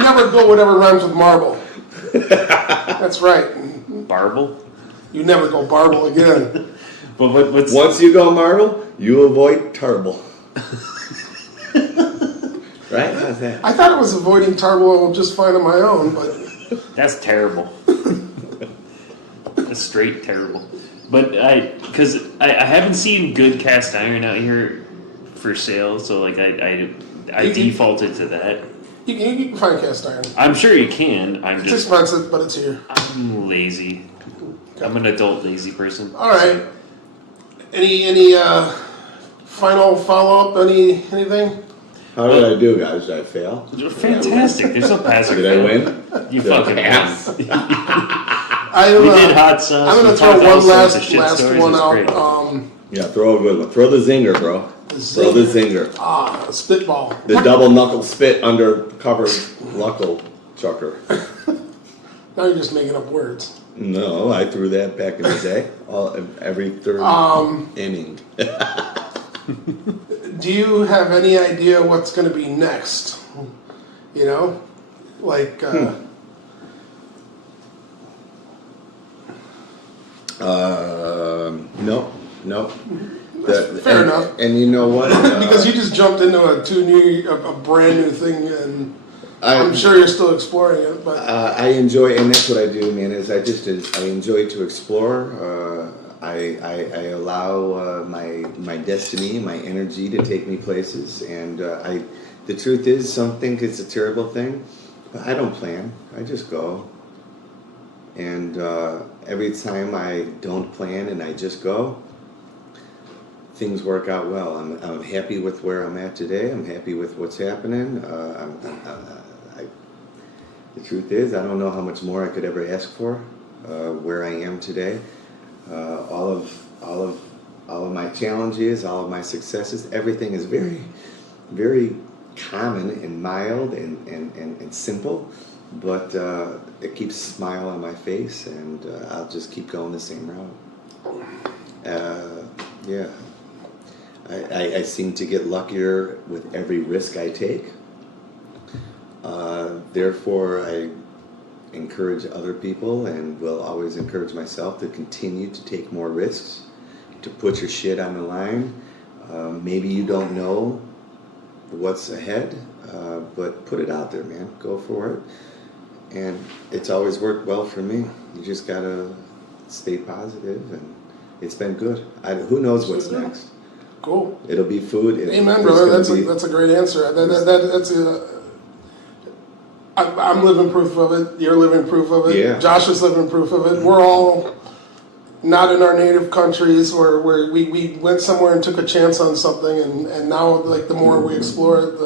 never go whatever rhymes with marble. That's right. Barble? You never go barble again. But what's Once you go marble, you avoid tarble. Right? How's that? I thought it was avoiding tarble just fine on my own, but that's terrible. That's straight terrible. But because I haven't seen good cast iron out here for sale, so like I defaulted to that. you can find cast iron. I'm sure you can. It's expensive, but it's here. I'm lazy. I'm an adult lazy person. All right. Any final follow up? Anything? How did I do, guys? Did I fail? You're fantastic. There's no passing. Did I win? You fucking pass. won. We did hot sauce. I'm gonna we throw talked all one sorts of last shit stories. one It's out. great. Yeah, throw a good one. Throw the zinger, bro. Throw the zinger. Spitball. The double knuckle spit under cover knuckle chucker. Now you're just making up words. No, I threw that back in the day. Every third inning. Do you have any idea what's going to be next? You know, like. No. Fair enough. And you know what? Because you just jumped into a brand new thing, and I'm sure you're still exploring it. But I enjoy, and that's what I do, man. I enjoy to explore. I allow my destiny, my energy to take me places, and the truth is, some think it's a terrible thing, but I don't plan. I just go. And every time I don't plan and I just go, things work out well. I'm happy with where I'm at today. I'm happy with what's happening. The truth is, I don't know how much more I could ever ask for. Where I am today, all of my challenges, all of my successes, everything is very, very common and mild and simple. But it keeps a smile on my face, and I'll just keep going the same route. Yeah. I seem to get luckier with every risk I take. Therefore, I encourage other people, and will always encourage myself, to continue to take more risks, to put your shit on the line. Maybe you don't know what's ahead, but put it out there, man. Go for it. And it's always worked well for me. You just gotta stay positive, and it's been good. Who knows what's next? Cool. It'll be food. Amen, brother. That's a great answer. I'm living proof of it. You're living proof of it. Yeah. Josh is living proof of it. We're all not in our native countries, where we went somewhere and took a chance on something, and now, like, the more we explore it,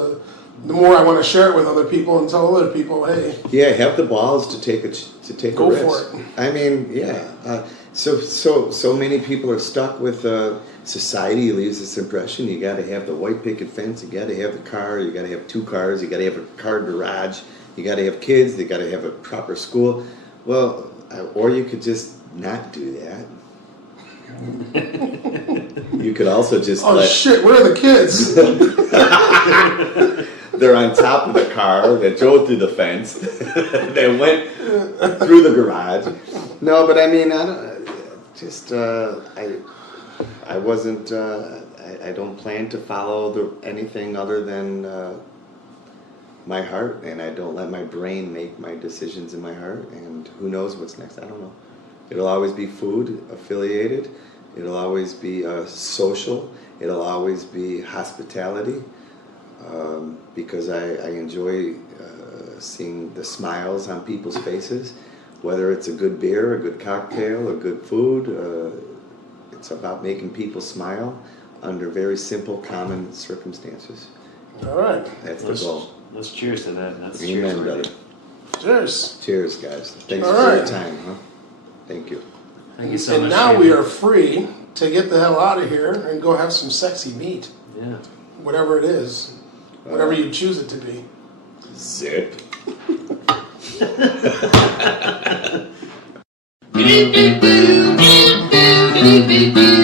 the more I want to share it with other people and tell other people, hey. Yeah, have the balls to take a risk. Go for it. I mean, yeah. So many people are stuck with society leaves this impression. You got to have the white picket fence. You got to have the car. You got to have 2 cars. You got to have a car garage. You got to have kids. You got to have a proper school. Well, or you could just not do that. You could also just shit, where are the kids? They're on top of the car that drove through the fence. They went through the garage. No, but I mean, I wasn't. I don't plan to follow anything other than my heart, and I don't let my brain make my decisions in my heart. And who knows what's next? I don't know. It'll always be food affiliated. It'll always be social. It'll always be hospitality. Because I enjoy seeing the smiles on people's faces, whether it's a good beer, a good cocktail, a good food. It's about making people smile under very simple, common circumstances. All right. That's the goal. Let's cheers to that. That's Amen, cheers, brother. Cheers. Cheers, guys. Thanks All for right. your time, huh? Thank you. Thank you so And much. now Jamie. we are free to get the hell out of here and go have some sexy meat. Yeah. Whatever it is. Whatever you choose it to be. Zip. Beep, beep, beep, beep, beep, beep, beep.